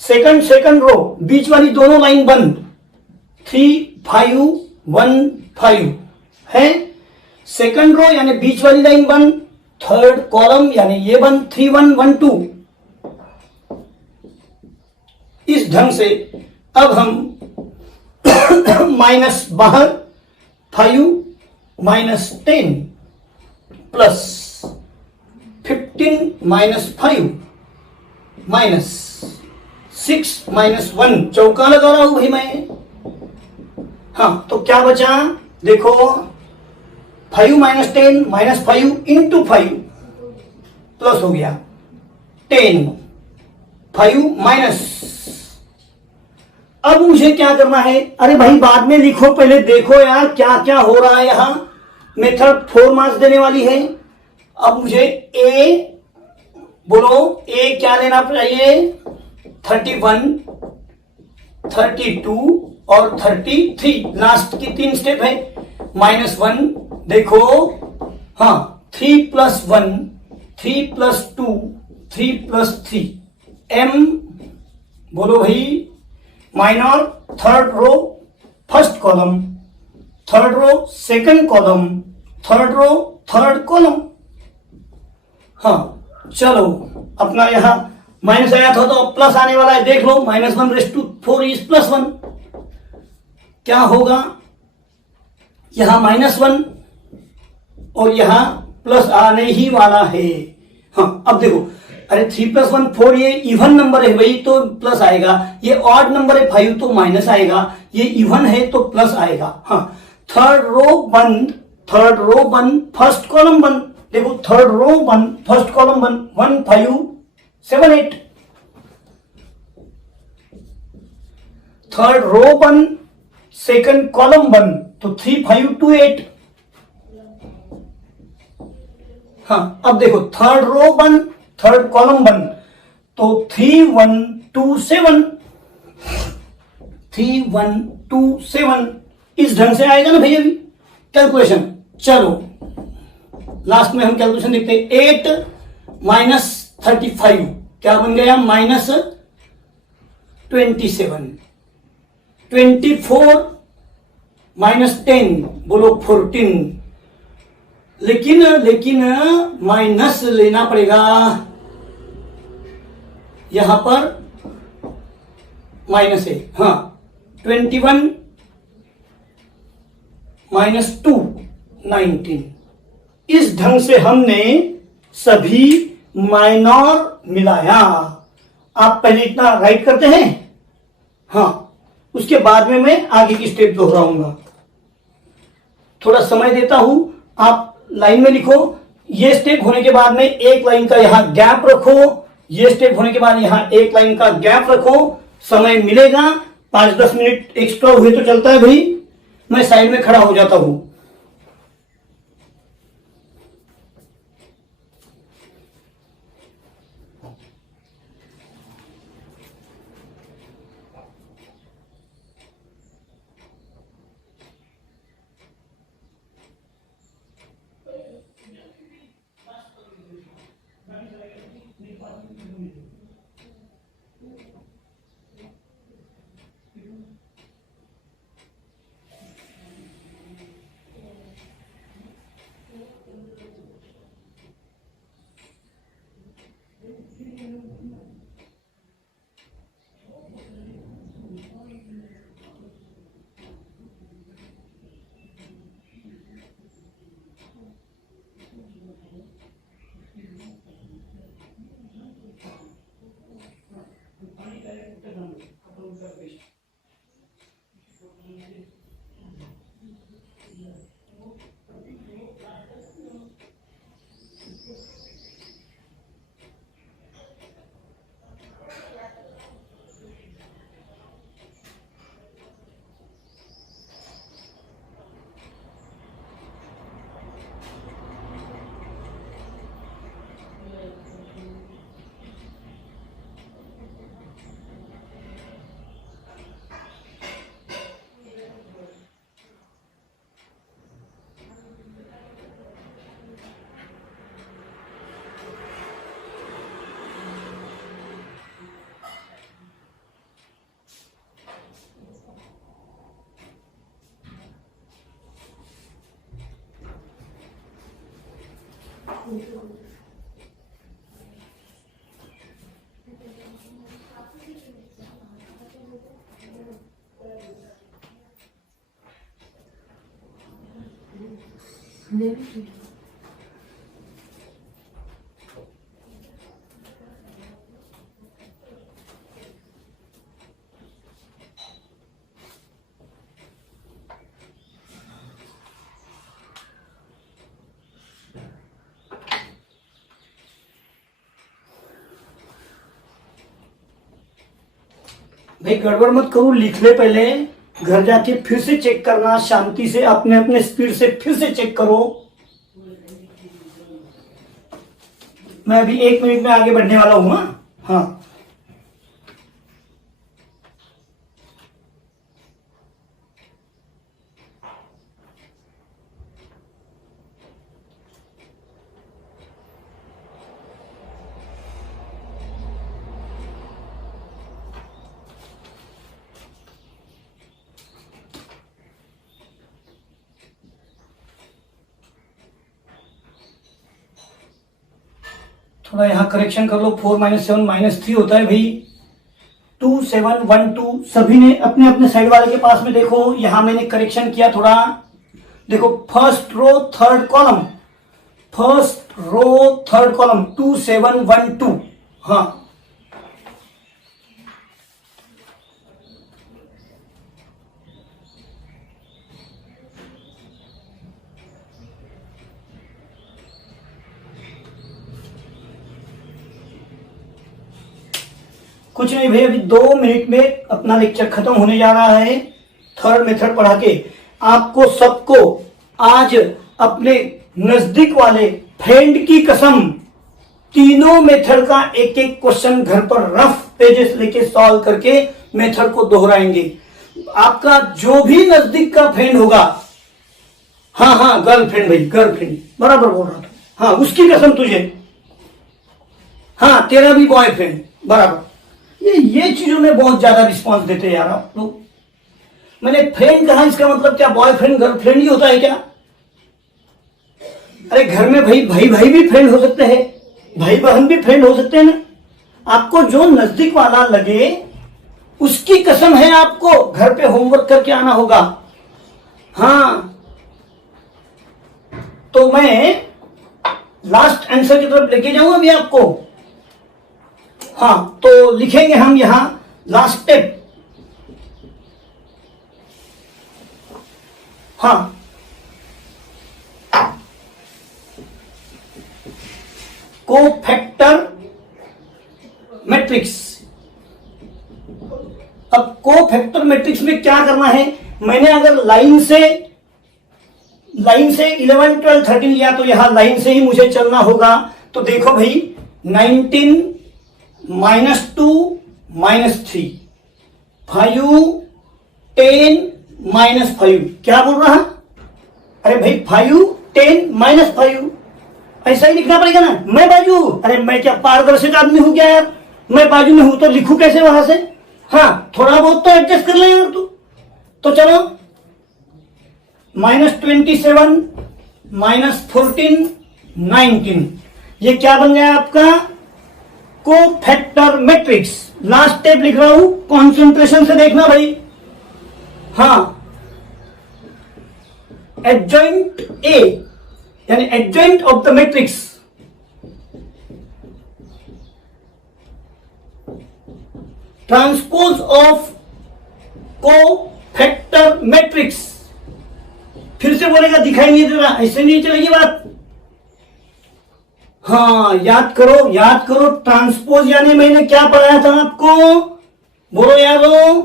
सेकंड रो बीच वाली दोनों लाइन बंद, 3 5 1 5 है। सेकंड रो यानी बीच वाली लाइन बंद, थर्ड कॉलम यानी ये बंद 3 1 1 2। इस ढंग से अब हम माइनस बाहर 5 -10 प्लस 15 -5 -6 -1, चौका लगा रहा हूं भाई मैं। हाँ, तो क्या बचा देखो, 5 -10 -5 इंटू 5 प्लस हो गया 10, 5 माइनस। अब मुझे क्या करना है, अरे भाई बाद में लिखो, पहले देखो यार क्या क्या हो रहा है यहां। मेथड 4 मार्क्स देने वाली है। अब मुझे ए, बोलो ए क्या लेना चाहिए, 31 32 और 33, लास्ट की 3 स्टेप है। -1 देखो, हाँ 3 + 1 3 + 2 3 + 3। M बोलो भाई, minor third row first column, third row second column, third row third column. हाँ चलो, अपना यहां माइनस आया था तो प्लस आने वाला है, देख लो, -1/4 इज +1। क्या होगा, यहां -1 और यहां प्लस आने ही वाला है। हाँ, अब देखो, अरे 3 + 1 4, ये इवन नंबर है भाई तो प्लस आएगा, ये ऑड नंबर है 5 तो माइनस आएगा, ये इवन है तो प्लस आएगा। हाँ, थर्ड रो बंद फर्स्ट कॉलम बंद, देखो थर्ड रो बंद फर्स्ट कॉलम बंद, 1 5 7 8। थर्ड रो बंद सेकंड कॉलम बंद, तो 3 5 2 8। हाँ, अब देखो थर्ड रो बंद थर्ड कॉलम बंद, तो 3 1 2 7, 3 1 2 7। इस ढंग से आएगा ना भैया अभी कैलकुलेशन। चलो लास्ट में हम कैलकुलेशन देखते हैं। 8 - 35 क्या बन गया, -27। 24 - 10 बोलो 14। लेकिन माइनस लेना पड़ेगा, यहां पर माइनस है। हाँ, 21 - 2 19। इस ढंग से हमने सभी माइनर मिलाया। आप पहले इतना राइट करते हैं, हाँ, उसके बाद में मैं आगे की स्टेप दोहराऊंगा। थोड़ा समय देता हूं, आप लाइन में लिखो। ये स्टेप होने के बाद में एक लाइन का यहां गैप रखो, ये स्टेप होने के बाद यहां एक लाइन का गैप रखो। समय मिलेगा, 5-10 मिनट एक्स्ट्रा हुए तो चलता है भाई, मैं साइड में खड़ा हो जाता हूं। भाई गड़बड़ मत करो, लिख ले पहले, घर जाके फिर से चेक करना, शांति से अपने अपने स्पीड से फिर से चेक करो। मैं अभी 1 मिनट में आगे बढ़ने वाला हूं। हाँ, थोड़ा यहाँ करेक्शन कर लो। 4 - 7 -3 होता है भाई। 2 7 1 2 सभी ने अपने अपने साइड वाले के पास में देखो, यहां मैंने करेक्शन किया थोड़ा। देखो first row third column, first row third column 2 7 1 2। हाँ, कुछ नहीं भाई, अभी 2 मिनट में अपना लेक्चर खत्म होने जा रहा है। थर्ड मेथड पढ़ा के आपको सबको आज अपने नजदीक वाले फ्रेंड की कसम तीनों मेथड का एक एक क्वेश्चन घर पर रफ पेजेस लेके सॉल्व करके मेथड को दोहराएंगे। आपका जो भी नजदीक का फ्रेंड होगा, हाँ हाँ गर्लफ्रेंड भाई, गर्लफ्रेंड बराबर बोल रहा था, हाँ उसकी कसम तुझे, हाँ तेरा भी बॉयफ्रेंड बराबर। ये चीजों में बहुत ज्यादा रिस्पांस देते हैं यार आप लोग। मैंने फ्रेंड कहा, इसका मतलब क्या बॉयफ्रेंड गर्लफ्रेंड ही होता है क्या? अरे घर में भाई भाई भाई भी फ्रेंड हो सकते हैं, भाई बहन भी फ्रेंड हो सकते हैं ना। आपको जो नजदीक वाला लगे उसकी कसम है, आपको घर पे होमवर्क करके आना होगा। हाँ, तो मैं लास्ट आंसर की तरफ लेके जाऊंगा अभी आपको। हाँ, तो लिखेंगे हम यहां लास्ट स्टेप। हाँ, कोफैक्टर मैट्रिक्स। अब कोफैक्टर मैट्रिक्स में क्या करना है, मैंने अगर लाइन से 11 12 13 लिया तो यहां लाइन से ही मुझे चलना होगा। तो देखो भाई 19 -2 -3 5 10 -5 क्या बोल रहा है? अरे भाई 5 10 -5 ऐसा ही लिखना पड़ेगा ना। मैं बाजू, अरे मैं क्या पारदर्शक आदमी हूं क्या यार? मैं बाजू में हूं तो लिखूं कैसे वहां से? हाँ, थोड़ा बहुत तो एडजस्ट कर ले यार तू। तो चलो -27 -14 19 ये क्या बन गया आपका? Cofactor matrix. लास्ट स्टेप लिख रहा हूं, कॉन्सेंट्रेशन से देखना भाई। हाँ, एडजॉइंट ए यानी adjoint of the matrix, transpose of cofactor matrix. फिर से बोलेगा, दिखाई नहीं दे रहा, ऐसे नहीं चलेगी बात। हाँ, याद करो याद करो, ट्रांसपोज यानी मैंने क्या पढ़ाया था आपको? बोलो यारो,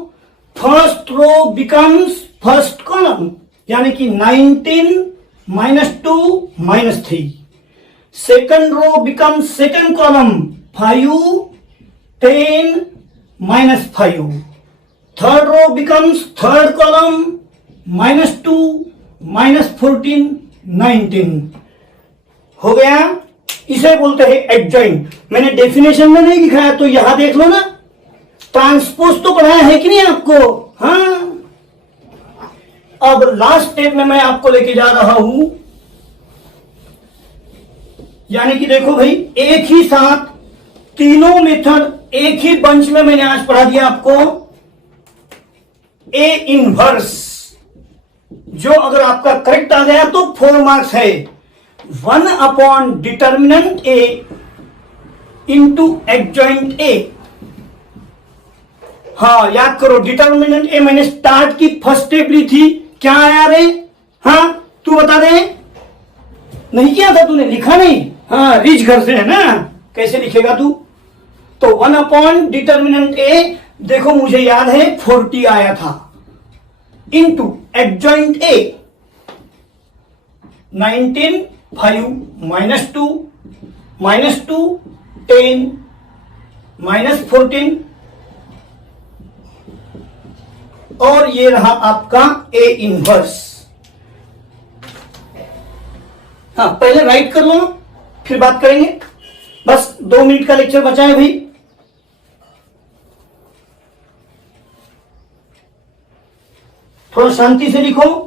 first row becomes first column यानी कि 19 -2 -3। Second row becomes second column 5 10 -5। Third row becomes third column -2 -14 19। हो गया, इसे बोलते हैं एडजॉइंट। मैंने डेफिनेशन में नहीं दिखाया तो यहां देख लो ना, ट्रांसपोज तो पढ़ाया है कि नहीं आपको? हाँ, अब लास्ट स्टेप में मैं आपको लेके जा रहा हूं, यानी कि देखो भाई, एक ही साथ तीनों मेथड एक ही बंच में मैंने आज पढ़ा दिया आपको। ए इनवर्स जो अगर आपका करेक्ट आ गया तो 4 मार्क्स है। 1 upon determinant A into adjoint A. हाँ याद करो, डिटर्मिनेंट ए मैंने स्टार्ट की फर्स्ट स्टेप ली थी, क्या आया रे? हाँ तू बता दे, नहीं किया था तूने? लिखा नहीं? हाँ रिच घर से है ना, कैसे लिखेगा तू? तो 1 अपॉन डिटर्मिनेंट ए, देखो मुझे याद है 40 आया था, इंटू एडजॉइंट ए 19, 5 -2 -2 10 -14 और ये रहा आपका ए इनवर्स। हाँ पहले राइट कर लो, फिर बात करेंगे। बस 2 मिनट का लेक्चर बचा है भाई। थोड़ा शांति से लिखो।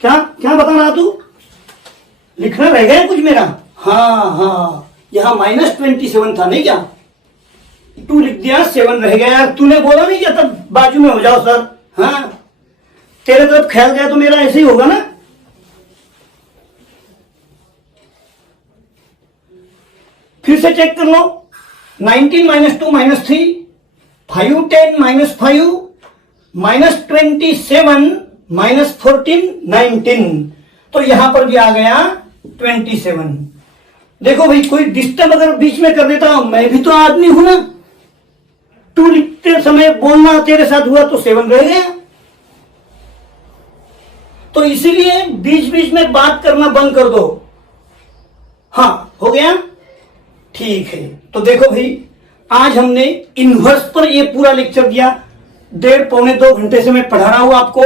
क्या क्या बता रहा तू? लिखना रह गया कुछ मेरा? हाँ हाँ, यहां -27 था नहीं क्या? 2 लिख दिया, 7 रह गया। तूने बोला नहीं क्या तब बाजू में हो जाओ सर? हाँ तेरे तरफ ख्याल गया तो मेरा ऐसे ही होगा ना। फिर से चेक कर लो। 19 -2 -3 5 10 -5 -27 -14 19, तो यहां पर भी आ गया 27। देखो भाई, कोई डिस्टर्ब अगर बीच में कर देता, मैं भी तो आदमी हूं ना। 2 लिखते समय बोलना तेरे साथ हुआ तो 7 रह गया। तो इसीलिए बीच बीच में बात करना बंद कर दो। हाँ हो गया, ठीक है। तो देखो भाई, आज हमने इनवर्स पर ये पूरा लेक्चर दिया। 1.5-2 घंटे से मैं पढ़ा रहा हूं आपको।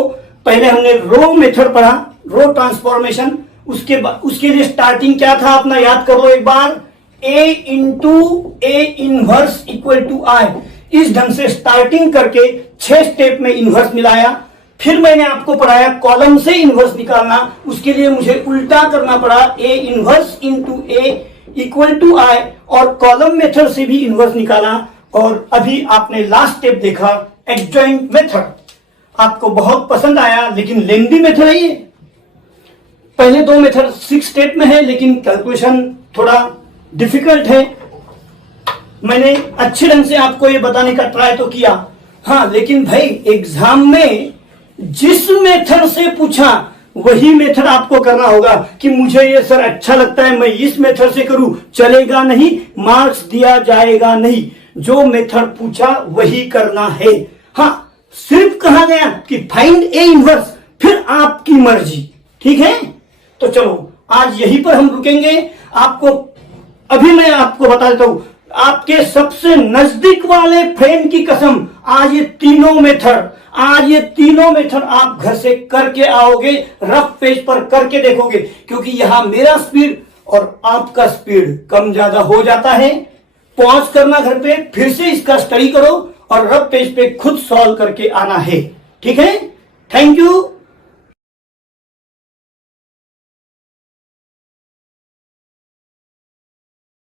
पहले हमने रो मेथड पढ़ा, रो ट्रांसफॉर्मेशन। उसके लिए स्टार्टिंग क्या था अपना, याद कर लो एक बार। A into A inverse equal to I. इस ढंग से स्टार्टिंग करके 6 स्टेप में इनवर्स मिलाया। फिर मैंने आपको पढ़ाया कॉलम से इनवर्स निकालना। उसके लिए मुझे उल्टा करना पड़ा, A inverse into A equal to I, और कॉलम मेथड से भी इनवर्स निकाला। और अभी आपने लास्ट स्टेप देखा, एडजॉइंट मेथड। आपको बहुत पसंद आया, लेकिन लेंथी मेथड है ये। पहले 2 मेथड 6 स्टेप में है, लेकिन कैलकुलेशन थोड़ा डिफिकल्ट है। मैंने अच्छे ढंग से आपको ये बताने का ट्राई तो किया। हाँ लेकिन भाई, एग्जाम में जिस मेथड से पूछा वही मेथड आपको करना होगा। कि मुझे ये सर अच्छा लगता है, मैं इस मेथड से करूं, चलेगा नहीं, मार्क्स दिया जाएगा नहीं। जो मेथड पूछा वही करना है। हाँ सिर्फ कहा गया कि फाइंड ए इनवर्स, फिर आपकी मर्जी। ठीक है, तो चलो आज यहीं पर हम रुकेंगे। आपको अभी मैं आपको बता देता हूं, आपके सबसे नजदीक वाले फ्रेंड की कसम, आज ये तीनों मेथड आप घर से करके आओगे, रफ पेज पर करके देखोगे। क्योंकि यहां मेरा स्पीड और आपका स्पीड कम ज्यादा हो जाता है। पॉज करना घर पे, फिर से इसका स्टडी करो और रफ पेज पे खुद सॉल्व करके आना है। ठीक है, थैंक यू।